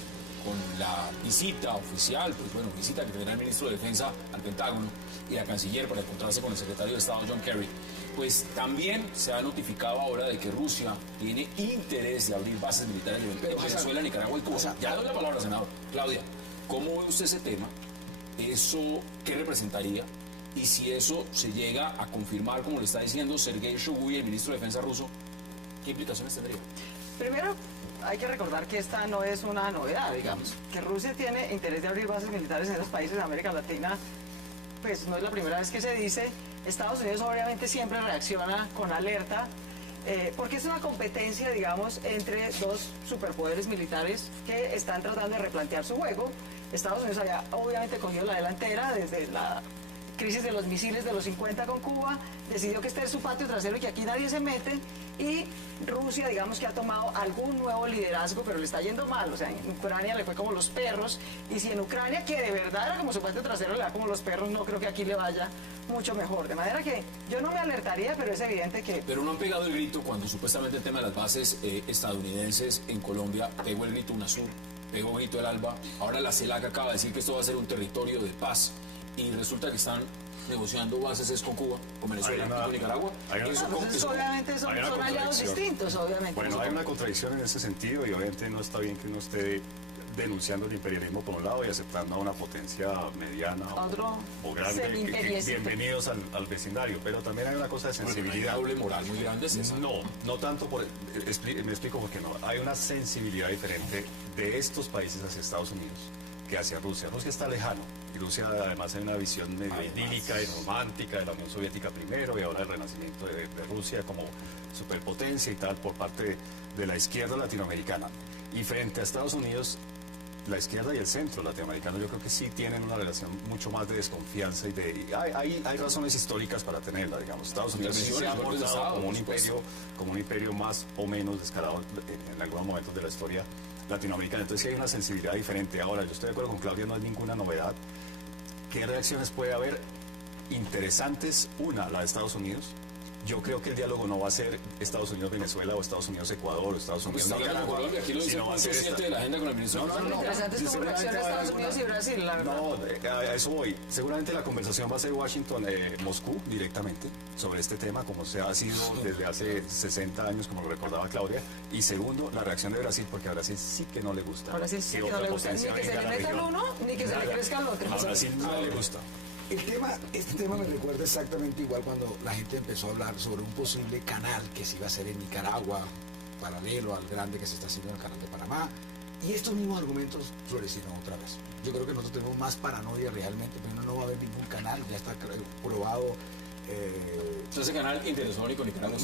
con la visita oficial, pues bueno, visita que tendrá el ministro de Defensa al Pentágono y la canciller para encontrarse con el secretario de Estado John Kerry, pues también se ha notificado ahora de que Rusia tiene interés de abrir bases militares en Venezuela, Nicaragua y Cuba. Ya doy la palabra, senador. Claudia, ¿cómo ve usted ese tema? ¿Eso qué representaría? Y si eso se llega a confirmar, como le está diciendo Sergei Shoigu, el ministro de Defensa ruso, ¿qué implicaciones tendría? Primero, hay que recordar que esta no es una novedad, digamos. Que Rusia tiene interés de abrir bases militares en esos países de América Latina, pues no es la primera vez que se dice. Estados Unidos obviamente siempre reacciona con alerta, porque es una competencia, digamos, entre dos superpoderes militares que están tratando de replantear su juego. Estados Unidos había obviamente cogido la delantera desde la crisis de los misiles de los 50 con Cuba, decidió que este es su patio trasero y que aquí nadie se mete, y Rusia, digamos que ha tomado algún nuevo liderazgo, pero le está yendo mal. O sea, en Ucrania le fue como los perros, y si en Ucrania, que de verdad era como su patio trasero, le da como los perros, no creo que aquí le vaya mucho mejor. De manera que yo no me alertaría, pero es evidente que... Pero no han pegado el grito cuando supuestamente el tema de las bases estadounidenses en Colombia pegó el grito UNASUR, pegó el grito el ALBA, ahora la CELAC acaba de decir que esto va a ser un territorio de paz, y resulta que están negociando bases con Cuba, con Venezuela y con Nicaragua. Entonces, obviamente son aliados distintos, obviamente. Bueno, hay una contradicción en ese sentido y obviamente no está bien que uno esté denunciando el imperialismo por un lado y aceptando a una potencia mediana o grande. Bienvenidos al vecindario, pero también hay una cosa de sensibilidad. Doble moral muy grande es esa. No tanto por... me explico por qué no. Hay una sensibilidad diferente de estos países hacia Estados Unidos que hacia Rusia. Rusia está lejano. Y Rusia además hay una visión medio idílica y romántica de la Unión Soviética primero y ahora el renacimiento de Rusia como superpotencia y tal por parte de la izquierda latinoamericana. Y frente a Estados Unidos, la izquierda y el centro latinoamericano yo creo que sí tienen una relación mucho más de desconfianza y hay razones históricas para tenerla, digamos. Estados Unidos sí se ha portado como un imperio más o menos descarado en algunos momentos de la historia latinoamericana. Entonces sí hay una sensibilidad diferente. Ahora, yo estoy de acuerdo con Claudia, no es ninguna novedad. ¿Qué reacciones puede haber interesantes? Una, la de Estados Unidos. Yo creo que el diálogo no va a ser Estados Unidos-Venezuela o Estados Unidos-Ecuador o Estados Unidos-Nicaragua. Colombia, aquí lo dice el presidente de la agenda con el ministro. Lo interesante es como reacciona Estados Unidos y Brasil, la verdad. No, a eso voy. Seguramente la conversación va a ser Washington-Moscú directamente sobre este tema, como se ha sido desde hace 60 años, como lo recordaba Claudia. Y segundo, la reacción de Brasil, porque a Brasil sí que no le gusta. A Brasil sí que no le gusta, ni que se le meta el uno, ni que se le crezca el otro. A Brasil no le gusta. Este tema me recuerda exactamente igual cuando la gente empezó a hablar sobre un posible canal que se iba a hacer en Nicaragua, paralelo al grande que se está haciendo en el canal de Panamá. Y estos mismos argumentos florecieron otra vez. Yo creo que nosotros tenemos más paranoia realmente, pero no va a haber ningún canal, ya está probado. Ese canal intersónico Nicaragua.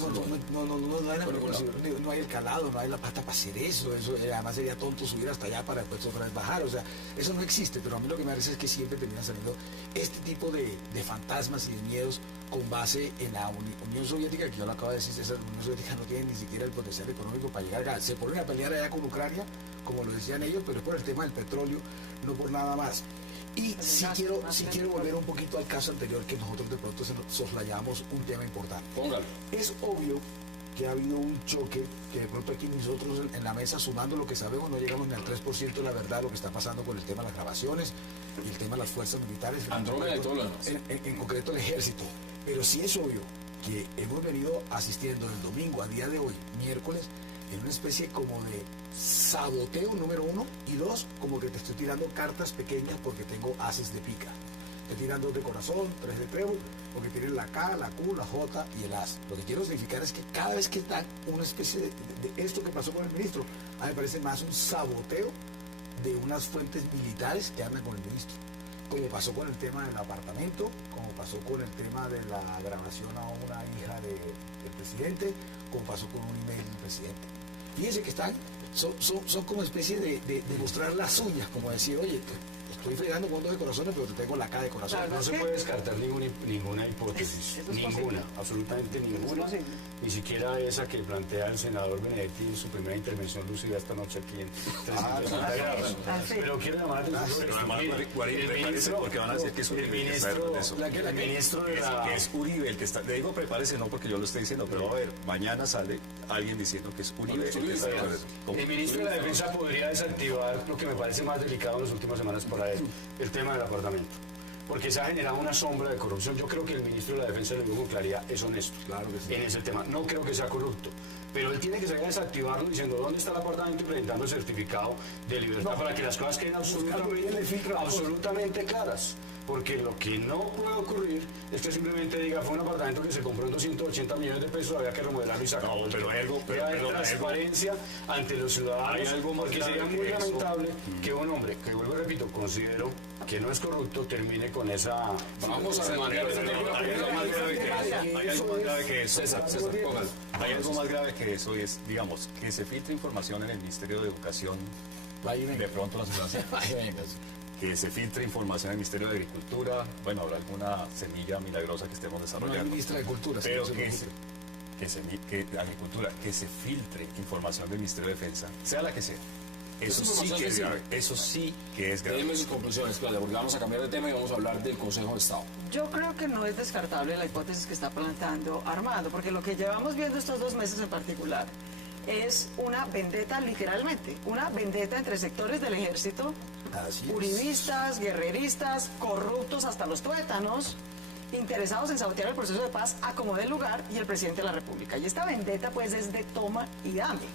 No hay el calado, no hay la pasta para hacer eso. Además sería tonto subir hasta allá para después otra vez bajar. O sea, eso no existe, pero a mí lo que me parece es que siempre termina saliendo este tipo de fantasmas y de miedos con base en la Unión Soviética, que yo lo acabo de decir, esa Unión Soviética no tiene ni siquiera el potencial económico para llegar acá. Se ponen a pelear allá con Ucrania, como lo decían ellos, pero es por el tema del petróleo, no por nada más. Y si quiero volver un poquito al caso anterior, que nosotros de pronto soslayamos un tema importante. Póngalo. Es obvio que ha habido un choque, que de pronto aquí nosotros en la mesa, sumando lo que sabemos, no llegamos ni al 3% de la verdad, lo que está pasando con el tema de las grabaciones y el tema de las fuerzas militares. Andrómeda y todo lo demás. En concreto el ejército. Pero sí es obvio que hemos venido asistiendo del domingo a día de hoy, miércoles, en una especie como de saboteo, número uno, y dos, como que te estoy tirando cartas pequeñas porque tengo ases de pica. Te tiran 2 de corazón, 3 de trébol, porque tienen la K, la Q, la J y el as. Lo que quiero significar es que cada vez que dan una especie de esto que pasó con el ministro, a mí me parece más un saboteo de unas fuentes militares que andan con el ministro. Como pasó con el tema del apartamento, como pasó con el tema de la grabación a una hija del presidente, como pasó con un email del presidente. Fíjense que son como especie de mostrar las uñas, como decir, oye, estoy fregando con 2 de corazones, pero te tengo la K de corazón. No se puede descartar ninguna hipótesis, ninguna, absolutamente ninguna, ni siquiera esa que plantea el senador Benedetti en su primera intervención lucida esta noche aquí en 360 grados. Pero quiero llamar la atención sobre el ministro, porque van a decir que es Uribe, el ministro de la... que es Uribe el que está, le digo prepárese, no porque yo lo estoy diciendo, pero a ver, mañana sale alguien diciendo que es Uribe el que está con eso. El ministro de la Defensa podría desactivar lo que me parece más delicado en las últimas semanas para él, el tema del apartamento, porque se ha generado una sombra de corrupción. Yo creo que el ministro de la Defensa, lo digo con claridad, es honesto en ese tema. No creo que sea corrupto, pero él tiene que salir a desactivarlo diciendo dónde está el apartamento y presentando el certificado de libertad para que las cosas queden absolutamente claras. Porque lo que no puede ocurrir es que simplemente diga, fue un apartamento que se compró en 280 millones de pesos, había que remodelarlo y sacarlo. No, pero hay algo, hay transparencia ante los ciudadanos, porque sería muy lamentable que un hombre, que vuelvo y repito, considero que no es corrupto, termine con esa... Vamos a demandar. Hay algo más grave que eso. César, póngalo. Hay algo más grave que eso y es, digamos, que se filtre información en el Ministerio de Educación, de pronto la situación. Que se filtre información en el Ministerio de Agricultura, bueno, habrá alguna semilla milagrosa que estemos desarrollando. No hay ministra de Cultura, pero Agricultura, que se filtre información del Ministerio de Defensa, sea la que sea. Eso sí que es grave. Eso sí que es grave. Dime sus conclusiones, Claudia, porque vamos a cambiar de tema y vamos a hablar del Consejo de Estado. Yo creo que no es descartable la hipótesis que está planteando Armando, porque lo que llevamos viendo estos 2 meses en particular es una vendetta, literalmente, una vendetta entre sectores del ejército, uribistas, guerreristas, corruptos hasta los tuétanos, interesados en sabotear el proceso de paz a como dé lugar, y el presidente de la República. Y esta vendetta pues es de toma y dame.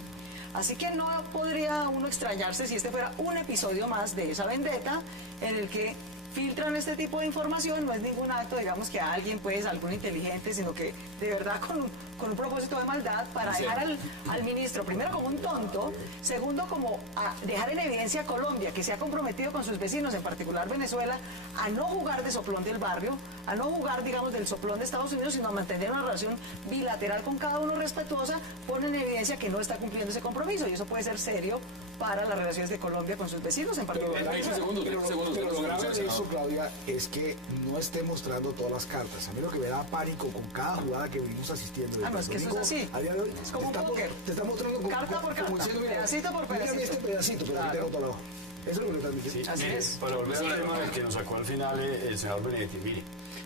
Así que no podría uno extrañarse si este fuera un episodio más de esa vendetta en el que filtran este tipo de información. No es ningún acto, digamos, que a alguien, pues, algún inteligente, sino que de verdad con un propósito de maldad para dejar al ministro, primero como un tonto, segundo como a dejar en evidencia a Colombia, que se ha comprometido con sus vecinos, en particular Venezuela, a no jugar de soplón del barrio, a no jugar, digamos, del soplón de Estados Unidos, sino a mantener una relación bilateral con cada uno respetuosa. Pone en evidencia que no está cumpliendo ese compromiso, y eso puede ser serio para las relaciones de Colombia con sus vecinos, en particular. Pero lo grave de eso, Claudia, es que no esté mostrando todas las cartas. A mí lo que me da pánico con cada jugada que venimos asistiendo. No, es que eso es así. A día de hoy, es como un póker. Te está mostrando carta por carta, diciendo, mira, pedacito por pedacito. Mírame este pedacito, pero aquí tengo todo abajo. Eso es lo que transmite. Sí, así es. Para volver al tema del que nos sacó al final el senador Benedetti, mire,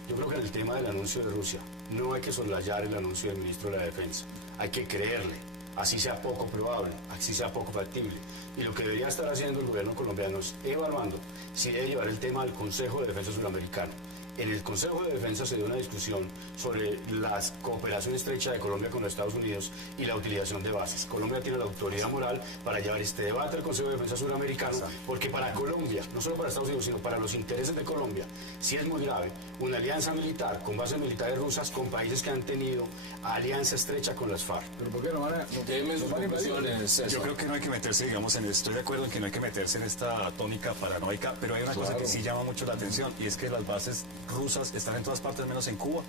yo creo que en el tema del anuncio de Rusia no hay que soslayar el anuncio del ministro de la Defensa, hay que creerle, así sea poco probable, así sea poco factible. Y lo que debería estar haciendo el gobierno colombiano es evaluando si debe llevar el tema al Consejo de Defensa Suramericano. En el Consejo de Defensa se dio una discusión sobre la cooperación estrecha de Colombia con los Estados Unidos y la utilización de bases. Colombia tiene la autoridad moral para llevar este debate al Consejo de Defensa Suramericano, porque para Colombia, no solo para Estados Unidos, sino para los intereses de Colombia, sí es muy grave una alianza militar con bases militares rusas con países que han tenido alianza estrecha con las FARC. ¿Pero por qué no van a...? Deme sus conclusiones, Yo creo que no hay que meterse, digamos, estoy de acuerdo en que no hay que meterse en esta tónica paranoica, pero hay una cosa que sí llama mucho la atención, y es que las bases rusas están en todas partes menos en Cuba.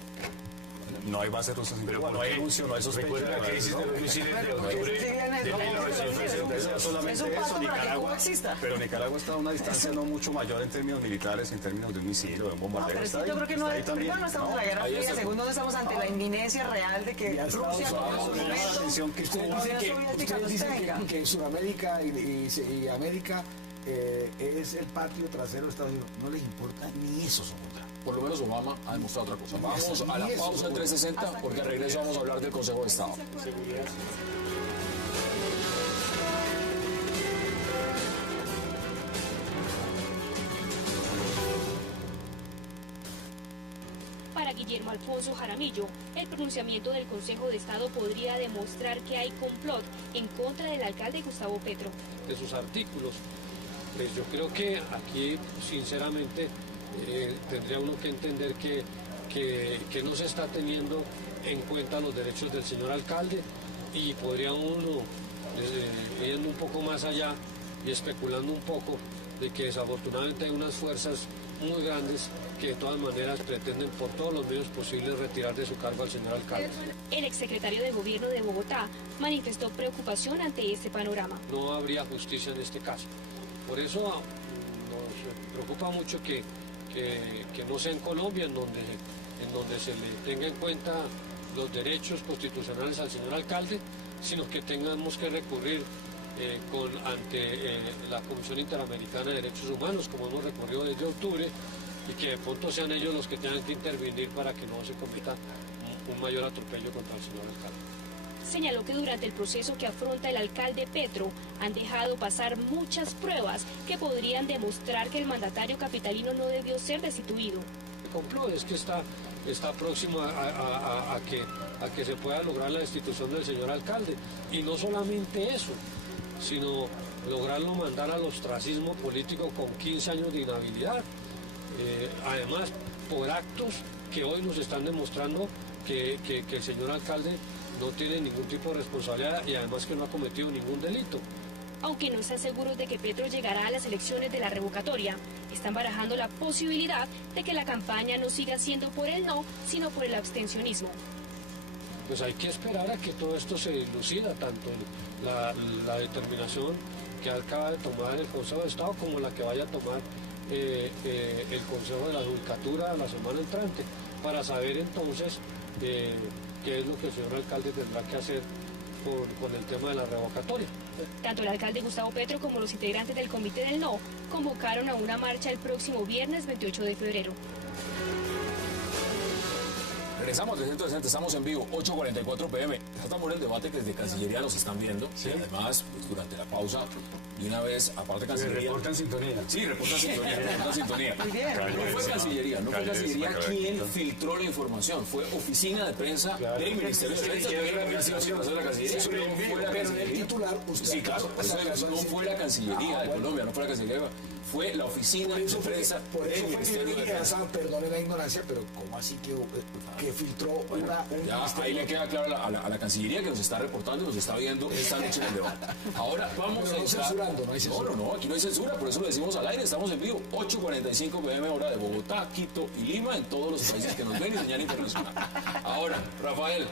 No hay bases rusas en Cuba, no hay anuncio, no hay sospecha. Recuerda la crisis de los misiles de octubre de 1960. Solamente eso, Nicaragua, pero Nicaragua está a una distancia no mucho mayor en términos militares, en términos de un misil o de un bombardeo. Yo creo que no, primero no estamos en la Guerra Fría, segundo no estamos ante la inminencia real de que Rusia Ustedes dicen que Sudamérica y América es el patio trasero de Estados Unidos. No les importa ni eso, Somotra. Por lo menos Obama ha demostrado otra cosa. Vamos a la pausa en 360 porque al regreso vamos a hablar del Consejo de Estado. Para Guillermo Alfonso Jaramillo, el pronunciamiento del Consejo de Estado podría demostrar que hay complot en contra del alcalde Gustavo Petro. De sus artículos, pues yo creo que aquí, sinceramente, tendría uno que entender que no se está teniendo en cuenta los derechos del señor alcalde, y podría uno, yendo un poco más allá y especulando un poco, de que desafortunadamente hay unas fuerzas muy grandes que de todas maneras pretenden por todos los medios posibles retirar de su cargo al señor alcalde. El exsecretario de Gobierno de Bogotá manifestó preocupación ante este panorama. No habría justicia en este caso. Por eso nos preocupa mucho que no sea en Colombia en donde se le tenga en cuenta los derechos constitucionales al señor alcalde, sino que tengamos que recurrir ante la Comisión Interamericana de Derechos Humanos, como hemos recurrido desde octubre, y que de pronto sean ellos los que tengan que intervenir para que no se cometa un mayor atropello contra el señor alcalde. Señaló que durante el proceso que afronta el alcalde Petro han dejado pasar muchas pruebas que podrían demostrar que el mandatario capitalino no debió ser destituido. El complot es que está próximo a que se pueda lograr la destitución del señor alcalde, y no solamente eso, sino lograrlo mandar al ostracismo político con 15 años de inhabilidad. Además, por actos que hoy nos están demostrando que el señor alcalde no tiene ningún tipo de responsabilidad, y además que no ha cometido ningún delito. Aunque no están seguros de que Petro llegará a las elecciones de la revocatoria, están barajando la posibilidad de que la campaña no siga siendo por el no, sino por el abstencionismo. Pues hay que esperar a que todo esto se dilucida, tanto la determinación que acaba de tomar el Consejo de Estado como la que vaya a tomar el Consejo de la Judicatura la semana entrante, para saber entonces qué es lo que el señor alcalde tendrá que hacer con el tema de la revocatoria. Tanto el alcalde Gustavo Petro como los integrantes del Comité del No convocaron a una marcha el próximo viernes 28 de febrero. Regresamos de 160, estamos en vivo, 8:44 p.m. Estamos en el debate que desde Cancillería nos están viendo. Sí. Y además, pues, durante la pausa, de una vez, aparte de Cancillería. Reporta en sintonía. Sí, reporta en sintonía, reporta en sintonía. Muy bien. No fue Cancillería, no fue Cancillería quien filtró la información, fue Oficina de Prensa del Ministerio de Defensa. La Cancillería. Pero en el titular, usted... Sí, claro, no fue la Cancillería de Colombia, no fue la Cancillería, fue la Oficina de Prensa del Ministerio de Defensa. Perdone la ignorancia, pero ¿cómo así que filtró ya, ahí le queda claro a la Cancillería que nos está reportando y nos está viendo esta noche en el debate. Ahora vamos a entrar... censurando, no hay censura. No, aquí no hay censura, por eso lo decimos al aire, estamos en vivo, 8:45 p.m. hora de Bogotá, Quito y Lima, en todos los países que nos ven y señal internacional. Ahora, Rafael,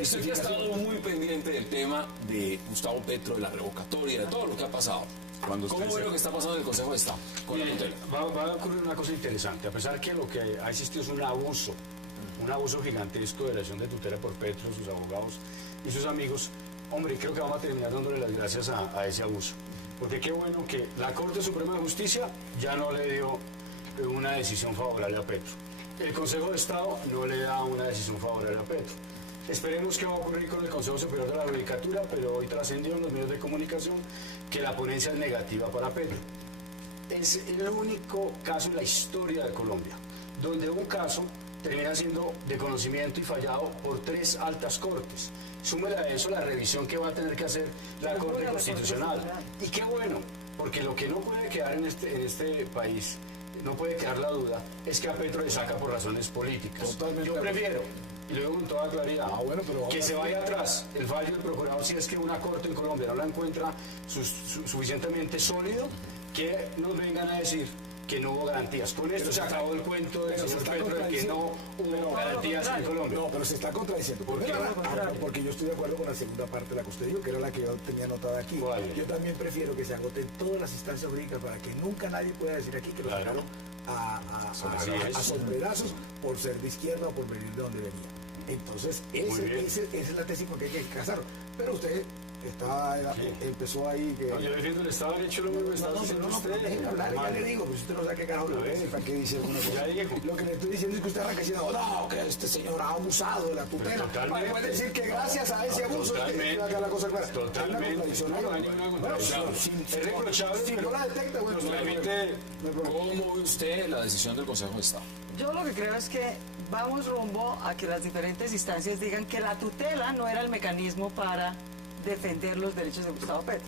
usted que ha estado muy pendiente del tema de Gustavo Petro, de la revocatoria, de todo lo que ha pasado. ¿Cómo ve lo que está pasando en el Consejo de Estado? Con la tutela? Va a ocurrir una cosa interesante. A pesar que lo que ha existido es un abuso gigantesco de la elección de tutela por Petro, sus abogados y sus amigos, hombre, creo que vamos a terminar dándole las gracias a ese abuso. Porque qué bueno que la Corte Suprema de Justicia ya no le dio una decisión favorable a Petro. El Consejo de Estado no le da una decisión favorable a Petro. Esperemos qué va a ocurrir con el Consejo Superior de la Judicatura, pero hoy trascendió en los medios de comunicación que la ponencia es negativa para Petro. Es el único caso en la historia de Colombia donde un caso termina siendo de conocimiento y fallado por 3 altas cortes. Súmele a eso la revisión que va a tener que hacer la Corte Constitucional. Y qué bueno, porque lo que no puede quedar en este país, no puede quedar la duda, es que a Petro le saca por razones políticas. Totalmente. Yo prefiero, y lo digo con toda claridad, pero que se vaya atrás el fallo del procurador si es que una corte en Colombia no la encuentra suficientemente sólido, que nos vengan a decir que no hubo garantías. Con esto se acabó el cuento del señor Petro de que no hubo garantías en Colombia. No, pero se está contradiciendo. Porque yo estoy de acuerdo con la segunda parte de la que usted dijo, que era la que yo tenía anotada aquí. Vale. Yo también prefiero que se agoten todas las instancias jurídicas para que nunca nadie pueda decir aquí que lo sacaron a sombrerazos por ser de izquierda o por venir de donde venía. Entonces, esa es la tesis porque hay que casarlo. Pero usted empezó ahí que... No, yo defiendo el Estado de Derecho, lo mismo que está diciendo usted. Déjeme hablar, ya le digo, pues usted no sabe qué carajo lo ve, ¿para qué dice uno? Ya digo. Lo que le estoy diciendo es que usted arranca diciendo, no, que este señor ha abusado de la tutela. Totalmente. Puede decir que gracias a ese abuso es que haga la cosa clara. Totalmente. No hay ninguna contradicción. Es reprochable, si no la detecta, bueno, ¿Cómo ve usted la decisión del Consejo de Estado? Yo lo que creo es que vamos rumbo a que las diferentes instancias digan que la tutela no era el mecanismo para defender los derechos de Gustavo Petro.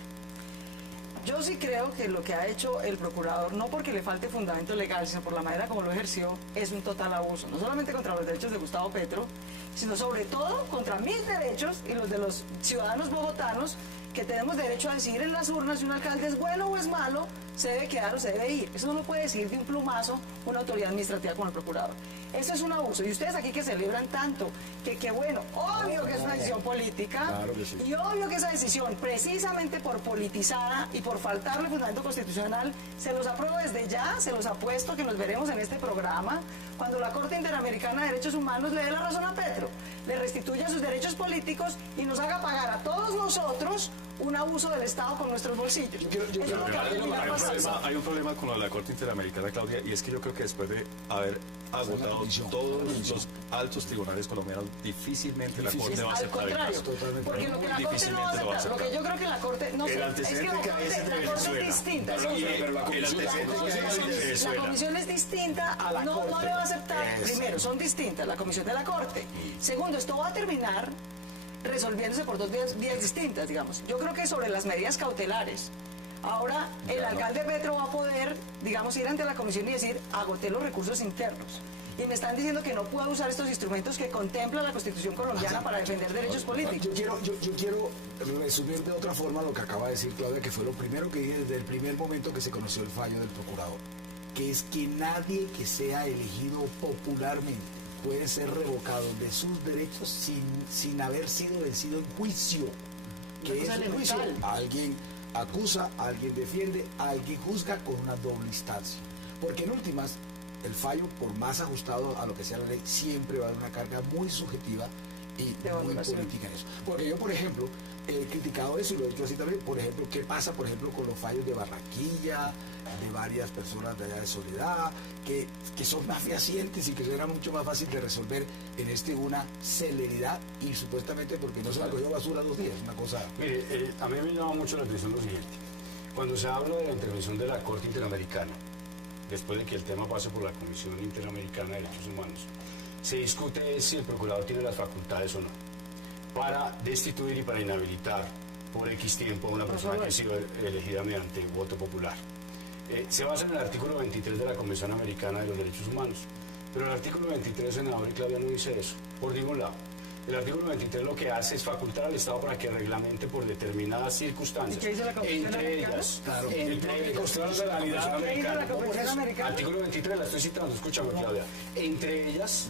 Yo sí creo que lo que ha hecho el procurador, no porque le falte fundamento legal, sino por la manera como lo ejerció, es un total abuso, no solamente contra los derechos de Gustavo Petro, sino sobre todo contra mis derechos y los de los ciudadanos bogotanos, que tenemos derecho a decidir en las urnas si un alcalde es bueno o es malo, se debe quedar o se debe ir. Eso no lo puede decir de un plumazo una autoridad administrativa como el procurador. Eso es un abuso. Y ustedes aquí que celebran tanto, que bueno, obvio que es una decisión política, claro que sí. Y obvio que esa decisión, precisamente por politizada y por faltarle fundamento constitucional, se los apruebo desde ya, se los apuesto que nos veremos en este programa, cuando la Corte Interamericana de Derechos Humanos le dé la razón a Petro, le restituya sus derechos políticos y nos haga pagar a todos nosotros un abuso del Estado con nuestros bolsillos. Hay un problema con la Corte Interamericana, Claudia, y es que yo creo que después de haber agotado todos los altos tribunales colombianos, difícilmente la Corte va a aceptar el caso. Porque lo que la Corte no va a aceptar, lo que yo creo que la Corte, no sé, es que la Corte es distinta. La comisión es distinta, no le va a aceptar. Primero, son distintas, la comisión de la Corte. Segundo, esto va a terminar resolviéndose por 2 vías distintas, digamos. Yo creo que sobre las medidas cautelares, ahora el alcalde Petro va a poder, digamos, ir ante la comisión y decir, agoté los recursos internos. Y me están diciendo que no puedo usar estos instrumentos que contempla la Constitución colombiana para defender derechos políticos. Yo quiero resumir de otra forma lo que acaba de decir Claudia, que fue lo primero que dije desde el primer momento que se conoció el fallo del procurador, que es que nadie que sea elegido popularmente puede ser revocado de sus derechos sin haber sido vencido en juicio. ¿Qué es un juicio? Alguien acusa, alguien defiende, alguien juzga con una doble instancia. Porque en últimas, el fallo, por más ajustado a lo que sea la ley, siempre va a dar una carga muy subjetiva y muy política en eso. Porque yo, por ejemplo, he criticado eso y lo he dicho así también. Por ejemplo, ¿qué pasa, por ejemplo, con los fallos de Barranquilla, de varias personas de allá de Soledad, que son más fehacientes y que era mucho más fácil de resolver en una celeridad y supuestamente porque no se recogió basura 2 días, una cosa... Mire, a mí me llama mucho la atención lo siguiente. Cuando se habla de la intervención de la Corte Interamericana, después de que el tema pase por la Comisión Interamericana de Derechos Humanos, se discute si el procurador tiene las facultades o no para destituir y para inhabilitar por X tiempo a una persona que ha sido elegida mediante voto popular. Se basa en el artículo 23 de la Convención Americana de los Derechos Humanos, pero el artículo 23, senador y Claudia, no dice eso, por ningún lado. El artículo 23 lo que hace es facultar al Estado para que reglamente por determinadas circunstancias, ¿Y qué dice la Convención entre Americana? ellas, Claro. entre ellas, Constitución de la realidad. ¿Qué dice la Convención Americana? artículo 23, la estoy citando, escúchame, Claudia, entre ellas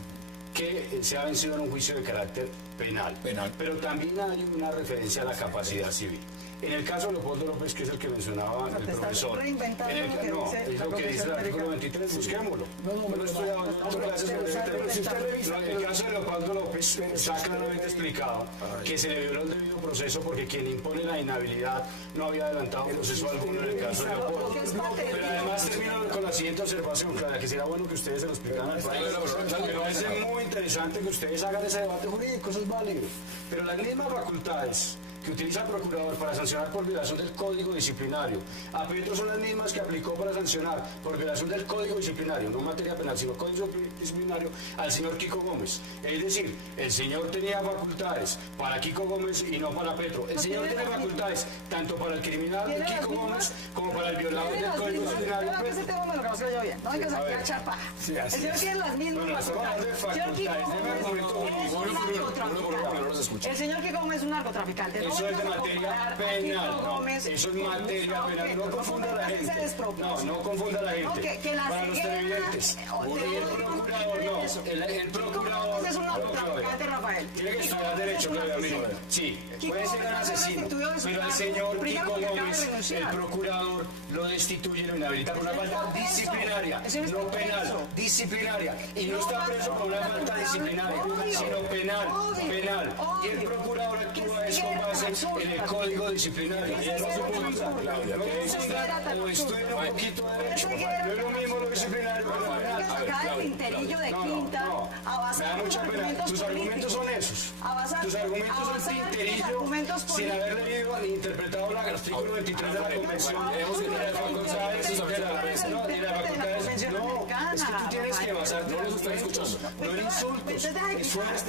que se ha vencido en un juicio de carácter penal. Pero también hay una referencia a la capacidad civil. En el caso de Leopoldo López, que es el que mencionaba el te estás profesor, reinventando en el, lo que no, dice es la lo que dice el Convención artículo Americana. 23, busquémoslo. No, estoy dando clases sobre ese tema. Si usted revisa, En el caso de Leopoldo López está claramente explicado que se le violó el debido proceso porque quien impone la inhabilidad no había adelantado proceso alguno en el caso de Leopoldo. Pero además termino con la siguiente observación, Clara, que sería bueno que ustedes se lo explicaran al país. Me parece muy interesante que ustedes hagan ese debate jurídico, eso es válido. Pero las mismas facultades que utiliza el procurador para sancionar por violación del Código Disciplinario. A Petro son las mismas que aplicó para sancionar por violación del Código Disciplinario, no materia penal, sino Código Disciplinario, al señor Kiko Gómez. Es decir, el señor tenía facultades para Kiko Gómez y no para Petro. El señor tiene facultades tanto para el criminal de Kiko Gómez como para el violador del Código Disciplinario. Ese tema me lo conozco yo bien. No vengas aquí a echar paja. El señor tiene las mismas facultades. El señor Kiko Gómez es un narcotraficante. Eso es de materia penal. No, eso es materia penal. No confunda a la gente. No confunda a la gente. Para los televidentes. El procurador no. El procurador es un narcotraficante, Rafael. Tiene que estudiar derecho, Claudia. Sí, puede ser un asesino. Pero el señor Kiko Gómez, el procurador, lo destituye y lo inhabilita por una falta disciplinaria. No penal, disciplinaria. Y no está preso por una falta disciplinaria, sino penal. Y el procurador actúa es con base en el Código Disciplinario. Y eso se o estudia un poquito de derecho. No es lo mismo lo disciplinario que lo penal. Acá el tinterillo de Quinta, a Me basar da tus mucha pena. argumentos Tus argumentos son esos. Tus argumentos son tinterillo sin haber leído ni interpretado el artículo 23 de la Convención. Es que tú tienes que basarte en los argumentos, no en insultos.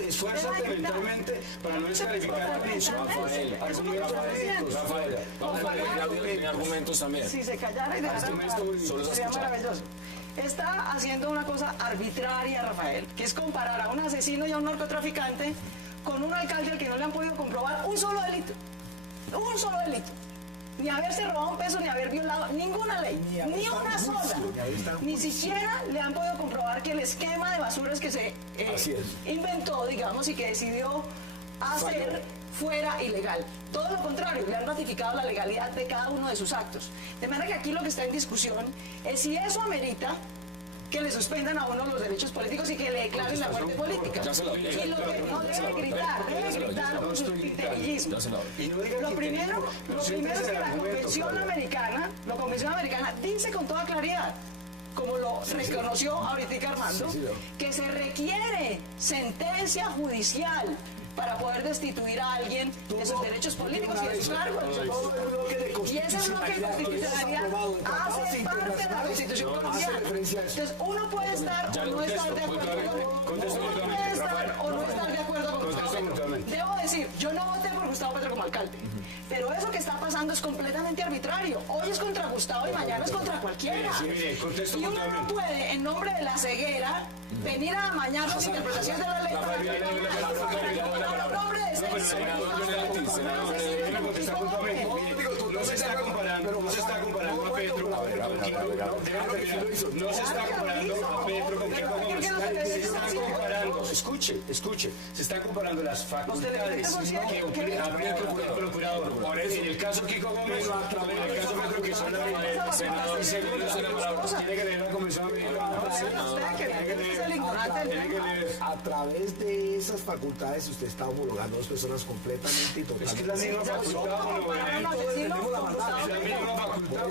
Esfuérzate mentalmente para no descalificar a insultos. Argumentos médicos, Rafael. Claudia tiene argumentos también. Si se callara y dejara sería maravilloso. Está haciendo una cosa arbitraria, Rafael, que es comparar a un asesino y a un narcotraficante con un alcalde al que no le han podido comprobar un solo delito. Un solo delito. Ni haberse robado un peso, ni haber violado ninguna ley, ni una sola. Ni siquiera le han podido comprobar que el esquema de basuras que se inventó, digamos, y que decidió hacer fuera ilegal. Todo lo contrario, le han ratificado la legalidad de cada uno de sus actos. De manera que aquí lo que está en discusión es si eso amerita que le suspendan a uno los derechos políticos y que le declaren la muerte política. Y lo que no debe gritar con su tinterillismo. Lo primero es que la Convención Americana dice con toda claridad, como lo reconoció ahorita Armando, que se requiere sentencia judicial para poder destituir a alguien de sus derechos políticos y de sus cargos. Y ese bloque de constitucionalidad hace parte de la Constitución colombiana. Entonces, uno puede estar o no estar de acuerdo con Gustavo. Debo decir, yo no voté por Gustavo Petro como alcalde, pero eso que está pasando es completamente arbitrario. Hoy es contra Gustavo y mañana es contra cualquiera. Y uno no puede, en nombre de la ceguera, venir a amañar las interpretaciones de la ley para el nombre de no se está comparando a Petro con Kiko Gómez. Se está comparando, escuche, se están comparando las facultades que habría el procurador. En el caso Kiko Gómez, en el caso Petro, que son senadores, tiene que leer la Convención Americana. A través de esas facultades usted está homologando a dos personas completamente y totalmente. Es que es la misma facultad, entendemos la maldad. Es la misma facultad.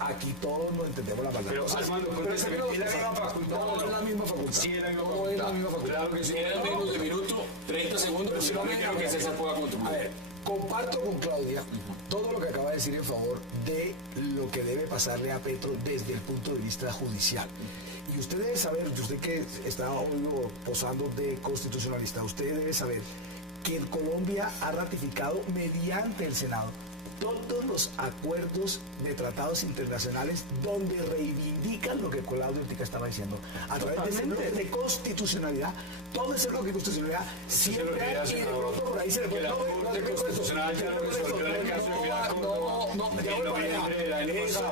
Aquí todos no entendemos la maldad. Pero Armando, contésteme, ¿es la misma facultad? No es la misma facultad. Sí, es la misma facultad. Claro que sí. Tiene menos de minuto, 30 segundos, pero si no me quiero que se pueda contribuir. A ver, comparto con Claudia todo lo que acaba de decir en favor de lo que debe pasarle a Petro desde el punto de vista judicial. Y usted debe saber, usted que está hoy posando de constitucionalista, usted debe saber que Colombia ha ratificado mediante el Senado todos los acuerdos de tratados internacionales donde reivindican lo que Claudio Ortica estaba diciendo. A través de ese bloque de constitucionalidad, todo ese bloque de constitucionalidad siempre hay, y de pronto por ahí se le puede... La Corte Constitucional ya lo resolvió en el caso de Piedad Córdoba.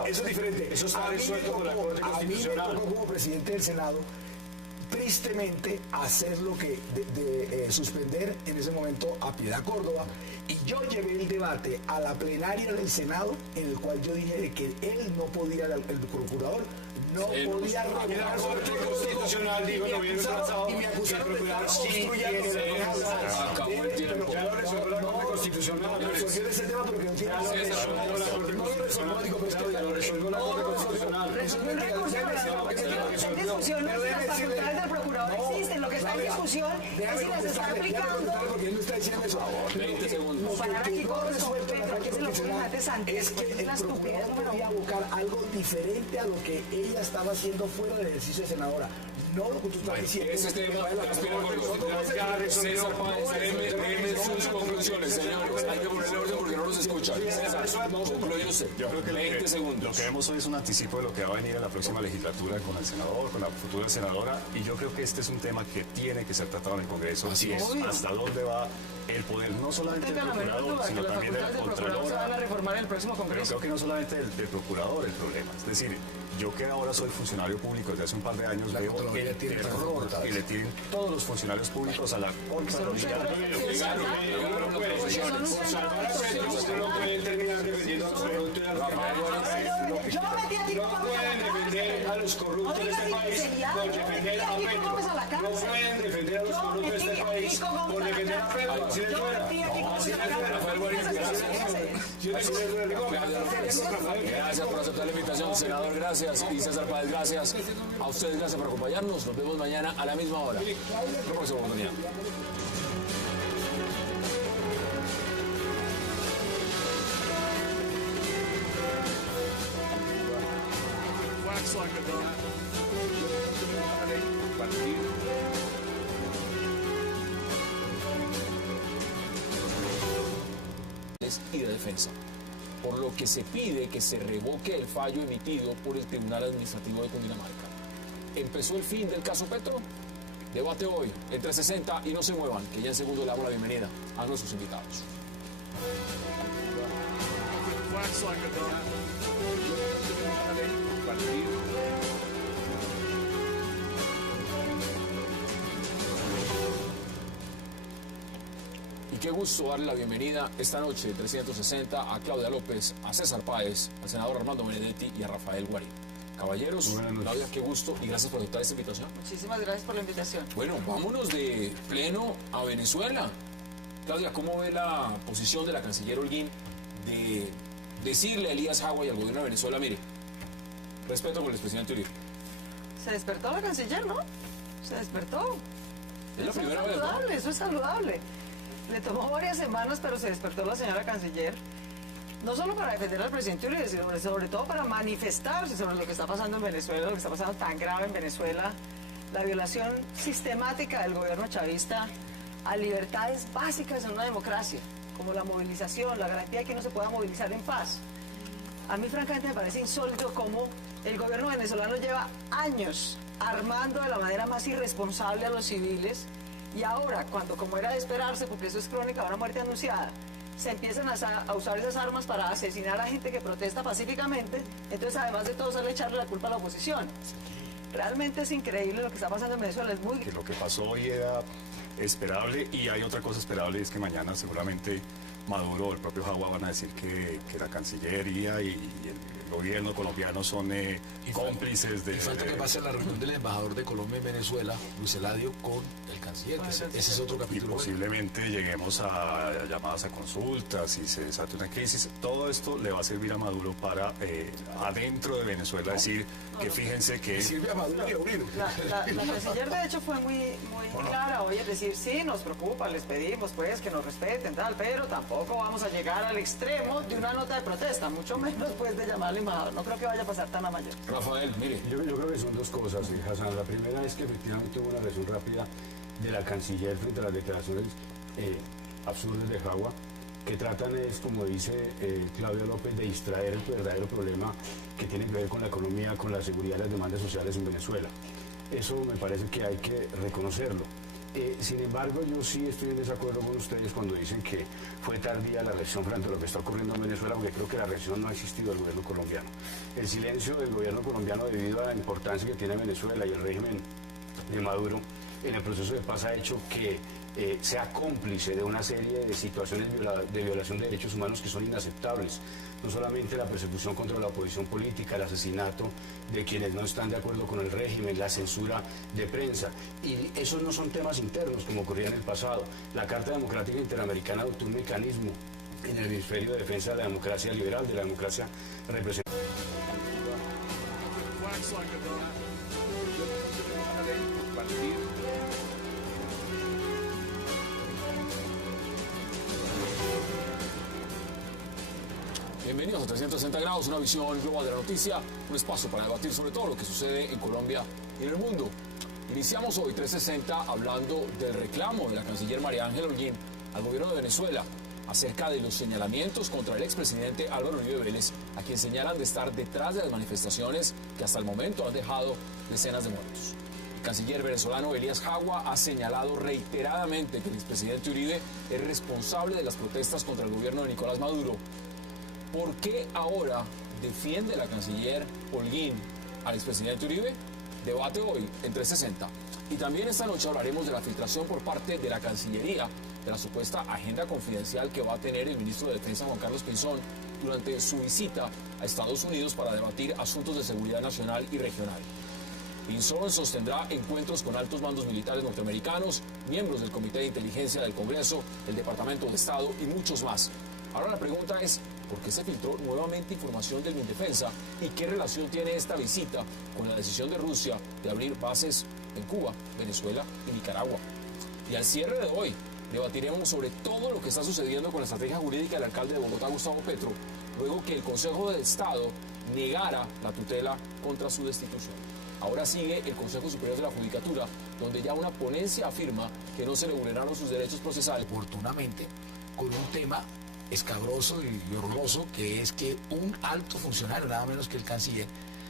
Eso es diferente. Eso está resuelto por la Corte Constitucional. A mí me tocó como presidente del Senado tristemente hacer lo que suspender en ese momento a Piedad Córdoba, y yo llevé el debate a la plenaria del Senado, en el cual yo dije de que él no podía, el procurador no podía revocar. La Corte Constitucional dijo lo mismo pasado, y me acusaron de estar obstruyendo. Acabó el tiempo. Ya lo resolvió la Corte Constitucional. No resolvió ese tema, pero que no tiene la Corte Constitucional. Resolvió un recurso para que está en discusión, las facultades del procurador existen, lo que está en discusión es si las está aplicando. Porque él no está diciendo eso. 20 segundos. Parar aquí con los aquí se lo ponen antes es que el procurador podía buscar algo diferente a lo que ella estaba haciendo fuera del ejercicio de senadora. No lo que tú estás diciendo. Ese tema, César Páez, déme sus conclusiones, señores. Hay que ponerle orden porque no nos escuchan. César, concluye usted. Yo creo que 20 segundos. Lo que vemos hoy es un anticipo de lo que va a venir en la próxima legislatura con el senador, con la futura senadora, y yo creo que este es un tema que tiene que ser tratado en el Congreso. Así es. Hasta dónde va el poder, no solamente del procurador, sino también de la Contralora. Se van a reformar en el próximo Pero Congreso. creo que no solamente del procurador el problema. Es decir, yo que ahora soy funcionario público desde hace un par de años, La veo Contraloría el tiene terror facultades. que le tienen todos los funcionarios públicos a la Contraloría. Usted no puede terminar defendiendo a los corruptos y a los que Yo metí a ti no pueden defender a los corruptos de este país por defender a Petro. No pueden defender a los corruptos de este país por defender a Petro. Así les fuera. Así les fuera. Gracias por aceptar la invitación, senador, gracias. Y César Páez, gracias. A ustedes, gracias por acompañarnos. Nos vemos mañana a la misma hora. La próxima oportunidad. Y de defensa, por lo que se pide que se revoque el fallo emitido por el Tribunal Administrativo de Cundinamarca. ¿Empezó el fin del caso Petro? Debate hoy entre 60 y no se muevan, que ya en segundo le damos la bienvenida a nuestros invitados. Y qué gusto darle la bienvenida esta noche de 360 a Claudia López, a César Páez, al senador Armando Benedetti y a Rafael Guarín. Caballeros, Claudia, qué gusto y gracias por aceptar esta invitación. Muchísimas gracias por la invitación. Bueno, vámonos de pleno a Venezuela. Claudia, ¿cómo ve la posición de la canciller Holguín de decirle a Elías Jagua y al gobierno de Venezuela, mire, respeto por el expresidente Uribe? Se despertó la canciller, ¿no? Se despertó. Es la Eso primera es vez, ¿no? saludable, eso es saludable. Le tomó varias semanas, pero se despertó la señora canciller. No solo para defender al presidente Uribe, sino sobre todo para manifestarse sobre lo que está pasando en Venezuela, lo que está pasando tan grave en Venezuela, la violación sistemática del gobierno chavista a libertades básicas en una democracia, como la movilización, la garantía de que no se pueda movilizar en paz. A mí francamente me parece insólito cómo el gobierno venezolano lleva años armando de la manera más irresponsable a los civiles, y ahora, cuando como era de esperarse, porque eso es crónica de una muerte anunciada, se empiezan a usar esas armas para asesinar a gente que protesta pacíficamente, entonces además de todo sale a echarle la culpa a la oposición. Realmente es increíble lo que está pasando en Venezuela, es muy... Que lo que pasó hoy era esperable, y hay otra cosa esperable, es que mañana seguramente Maduro o el propio Jagua van a decir que la Cancillería y el gobierno colombiano son cómplices de... Y falta que pase la reunión del embajador de Colombia en Venezuela, Luis Eladio, con el canciller, que ese es otro Y capítulo. posiblemente lleguemos a llamadas a consultas y se desate una crisis. Todo esto le va a servir a Maduro para adentro de Venezuela decir que fíjense que... Sirve a Maduro y a Uribe. La canciller de hecho fue muy clara hoy, es decir, sí, nos preocupa, les pedimos pues que nos respeten, tal, pero tampoco tampoco vamos a llegar al extremo de una nota de protesta, mucho menos pues de llamarle embajador. No creo que vaya a pasar tan a mayor. Rafael, mire. Yo creo que son dos cosas, Hassan. La primera es que efectivamente hubo una reacción rápida de la canciller frente a las declaraciones absurdas de Jagua, que tratan es, como dice Claudia López, de distraer el verdadero problema que tiene que ver con la economía, con la seguridad y las demandas sociales en Venezuela. Eso me parece que hay que reconocerlo. Sin embargo, yo sí estoy en desacuerdo con ustedes cuando dicen que fue tardía la reacción frente a lo que está ocurriendo en Venezuela, porque creo que la reacción no ha existido del gobierno colombiano. El silencio del gobierno colombiano, debido a la importancia que tiene Venezuela y el régimen de Maduro en el proceso de paz, ha hecho que sea cómplice de una serie de situaciones de violación de derechos humanos que son inaceptables. No solamente la persecución contra la oposición política, el asesinato de quienes no están de acuerdo con el régimen, la censura de prensa. Y esos no son temas internos como ocurría en el pasado. La Carta Democrática Interamericana adoptó un mecanismo en el hemisferio de defensa de la democracia liberal, de la democracia representativa. Bienvenidos a 360 grados, una visión global de la noticia, un espacio para debatir sobre todo lo que sucede en Colombia y en el mundo. Iniciamos hoy 360 hablando del reclamo de la canciller María Ángela Holguín al gobierno de Venezuela acerca de los señalamientos contra el expresidente Álvaro Uribe Vélez, a quien señalan de estar detrás de las manifestaciones que hasta el momento han dejado decenas de muertos. El canciller venezolano Elías Jagua ha señalado reiteradamente que el expresidente Uribe es responsable de las protestas contra el gobierno de Nicolás Maduro. ¿Por qué ahora defiende la canciller Holguín al expresidente Uribe? Debate hoy en 360. Y también esta noche hablaremos de la filtración por parte de la Cancillería de la supuesta agenda confidencial que va a tener el ministro de Defensa Juan Carlos Pinzón durante su visita a Estados Unidos para debatir asuntos de seguridad nacional y regional. Pinzón sostendrá encuentros con altos mandos militares norteamericanos, miembros del Comité de Inteligencia del Congreso, el Departamento de Estado y muchos más. Ahora la pregunta es, ¿por qué se filtró nuevamente información del Mindefensa y qué relación tiene esta visita con la decisión de Rusia de abrir bases en Cuba, Venezuela y Nicaragua? Y al cierre de hoy debatiremos sobre todo lo que está sucediendo con la estrategia jurídica del alcalde de Bogotá, Gustavo Petro, luego que el Consejo de Estado negara la tutela contra su destitución. Ahora sigue el Consejo Superior de la Judicatura, donde ya una ponencia afirma que no se le vulneraron sus derechos procesales. Oportunamente, con un tema escabroso y horroroso, que es que un alto funcionario, nada menos que el canciller,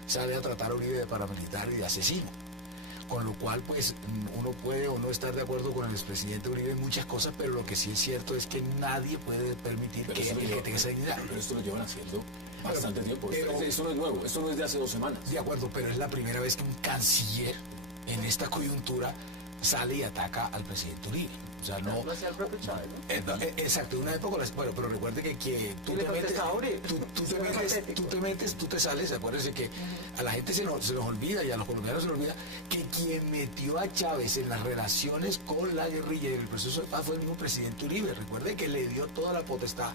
sale a tratar a Uribe de paramilitar y de asesino. Con lo cual, pues, uno puede o no estar de acuerdo con el expresidente Uribe en muchas cosas, pero lo que sí es cierto es que nadie puede permitir que él tenga esa dignidad. Pero esto lo llevan haciendo bastante tiempo. Esto no es nuevo, esto no es de hace 2 semanas. De acuerdo, pero es la primera vez que un canciller en esta coyuntura sale y ataca al presidente Uribe. O sea, no. Lo hacía el propio Chávez, ¿no? Exacto, en una época, bueno, pero recuerde que tú te metes, tú te sales, acuérdese que a la gente se nos olvida y a los colombianos se nos olvida que quien metió a Chávez en las relaciones con la guerrilla y el proceso de paz fue el mismo presidente Uribe. Recuerde que le dio toda la potestad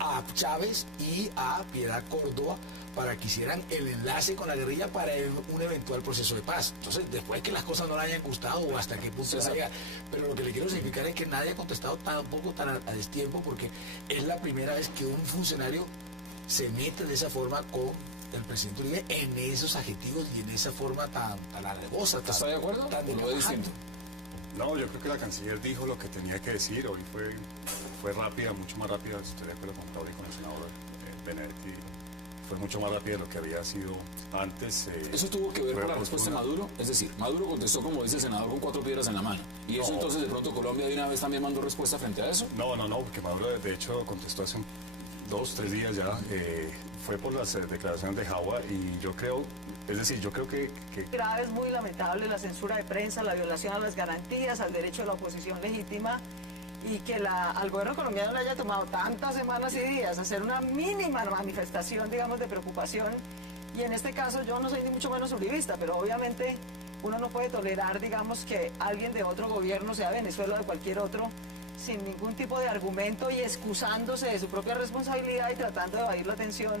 a Chávez y a Piedad Córdoba para que hicieran el enlace con la guerrilla para un eventual proceso de paz. Entonces, después que las cosas no le hayan gustado o hasta qué punto se llega. Pero lo que le quiero significar es que nadie ha contestado tampoco tan a destiempo, porque es la primera vez que un funcionario se mete de esa forma con el presidente Uribe en esos adjetivos y en esa forma tan alevosa. ¿Está de acuerdo? Tan ¿O lo ve distinto? No, yo creo que la canciller dijo lo que tenía que decir. Hoy fue rápida, mucho más rápida. Estoy de acuerdo con Claudia y con el senador Benedetti. Fue mucho más rápida de lo que había sido antes. ¿Eso tuvo que ver con la respuesta de Maduro? Es decir, Maduro contestó, como dice el senador, con 4 piedras en la mano. ¿Y eso entonces de pronto Colombia de una vez también mandó respuesta frente a eso? No, porque Maduro de hecho contestó hace 2, 3 días ya. Fue por las declaraciones de Jagua y yo creo, es decir, yo creo que... Grave, es muy lamentable la censura de prensa, la violación a las garantías, al derecho de la oposición legítima, y que al gobierno colombiano le haya tomado tantas semanas y días hacer una mínima manifestación, digamos, de preocupación. Y en este caso yo no soy ni mucho menos uribista, pero obviamente uno no puede tolerar, digamos, que alguien de otro gobierno, sea Venezuela o de cualquier otro, sin ningún tipo de argumento y excusándose de su propia responsabilidad y tratando de evadir la atención,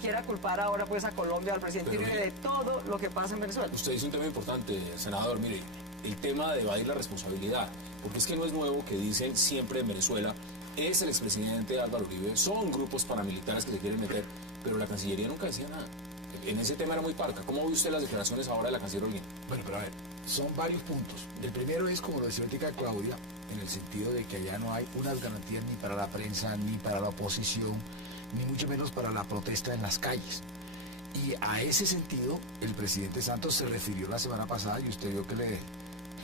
quiera culpar ahora pues a Colombia, al presidente Uribe, de todo lo que pasa en Venezuela. Usted dice un tema importante, senador, mire, el tema de evadir la responsabilidad, porque es que no es nuevo que dicen siempre en Venezuela es el expresidente Álvaro Uribe, son grupos paramilitares que se quieren meter, pero la Cancillería nunca decía nada. En ese tema era muy parca. ¿Cómo ve usted las declaraciones ahora de la canciller Holguín? Bueno, pero a ver, son varios puntos. El primero es, como lo decía ahorita Claudia, en el sentido de que allá no hay unas garantías ni para la prensa, ni para la oposición, ni mucho menos para la protesta en las calles. Y a ese sentido, el presidente Santos se refirió la semana pasada y usted vio que le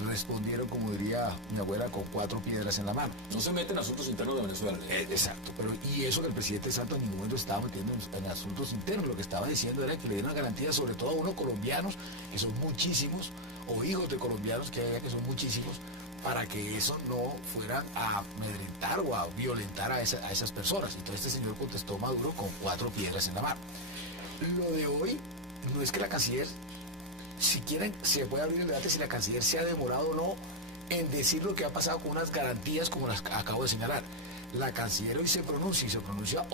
respondieron, como diría mi abuela, con 4 piedras en la mano. No se meten en asuntos internos de Venezuela. Exacto, pero y eso que el presidente Santos en ningún momento estaba metiendo en asuntos internos, lo que estaba diciendo era que le dieron garantía sobre todo a unos colombianos, que son muchísimos, o hijos de colombianos que hay que son muchísimos, para que eso no fuera a amedrentar o a violentar a esas personas. Entonces este señor contestó Maduro con 4 piedras en la mano. Lo de hoy no es que la canciller, si quieren, se puede abrir el debate si la canciller se ha demorado o no en decir lo que ha pasado con unas garantías como las acabo de señalar. La canciller hoy se pronuncia y se pronuncia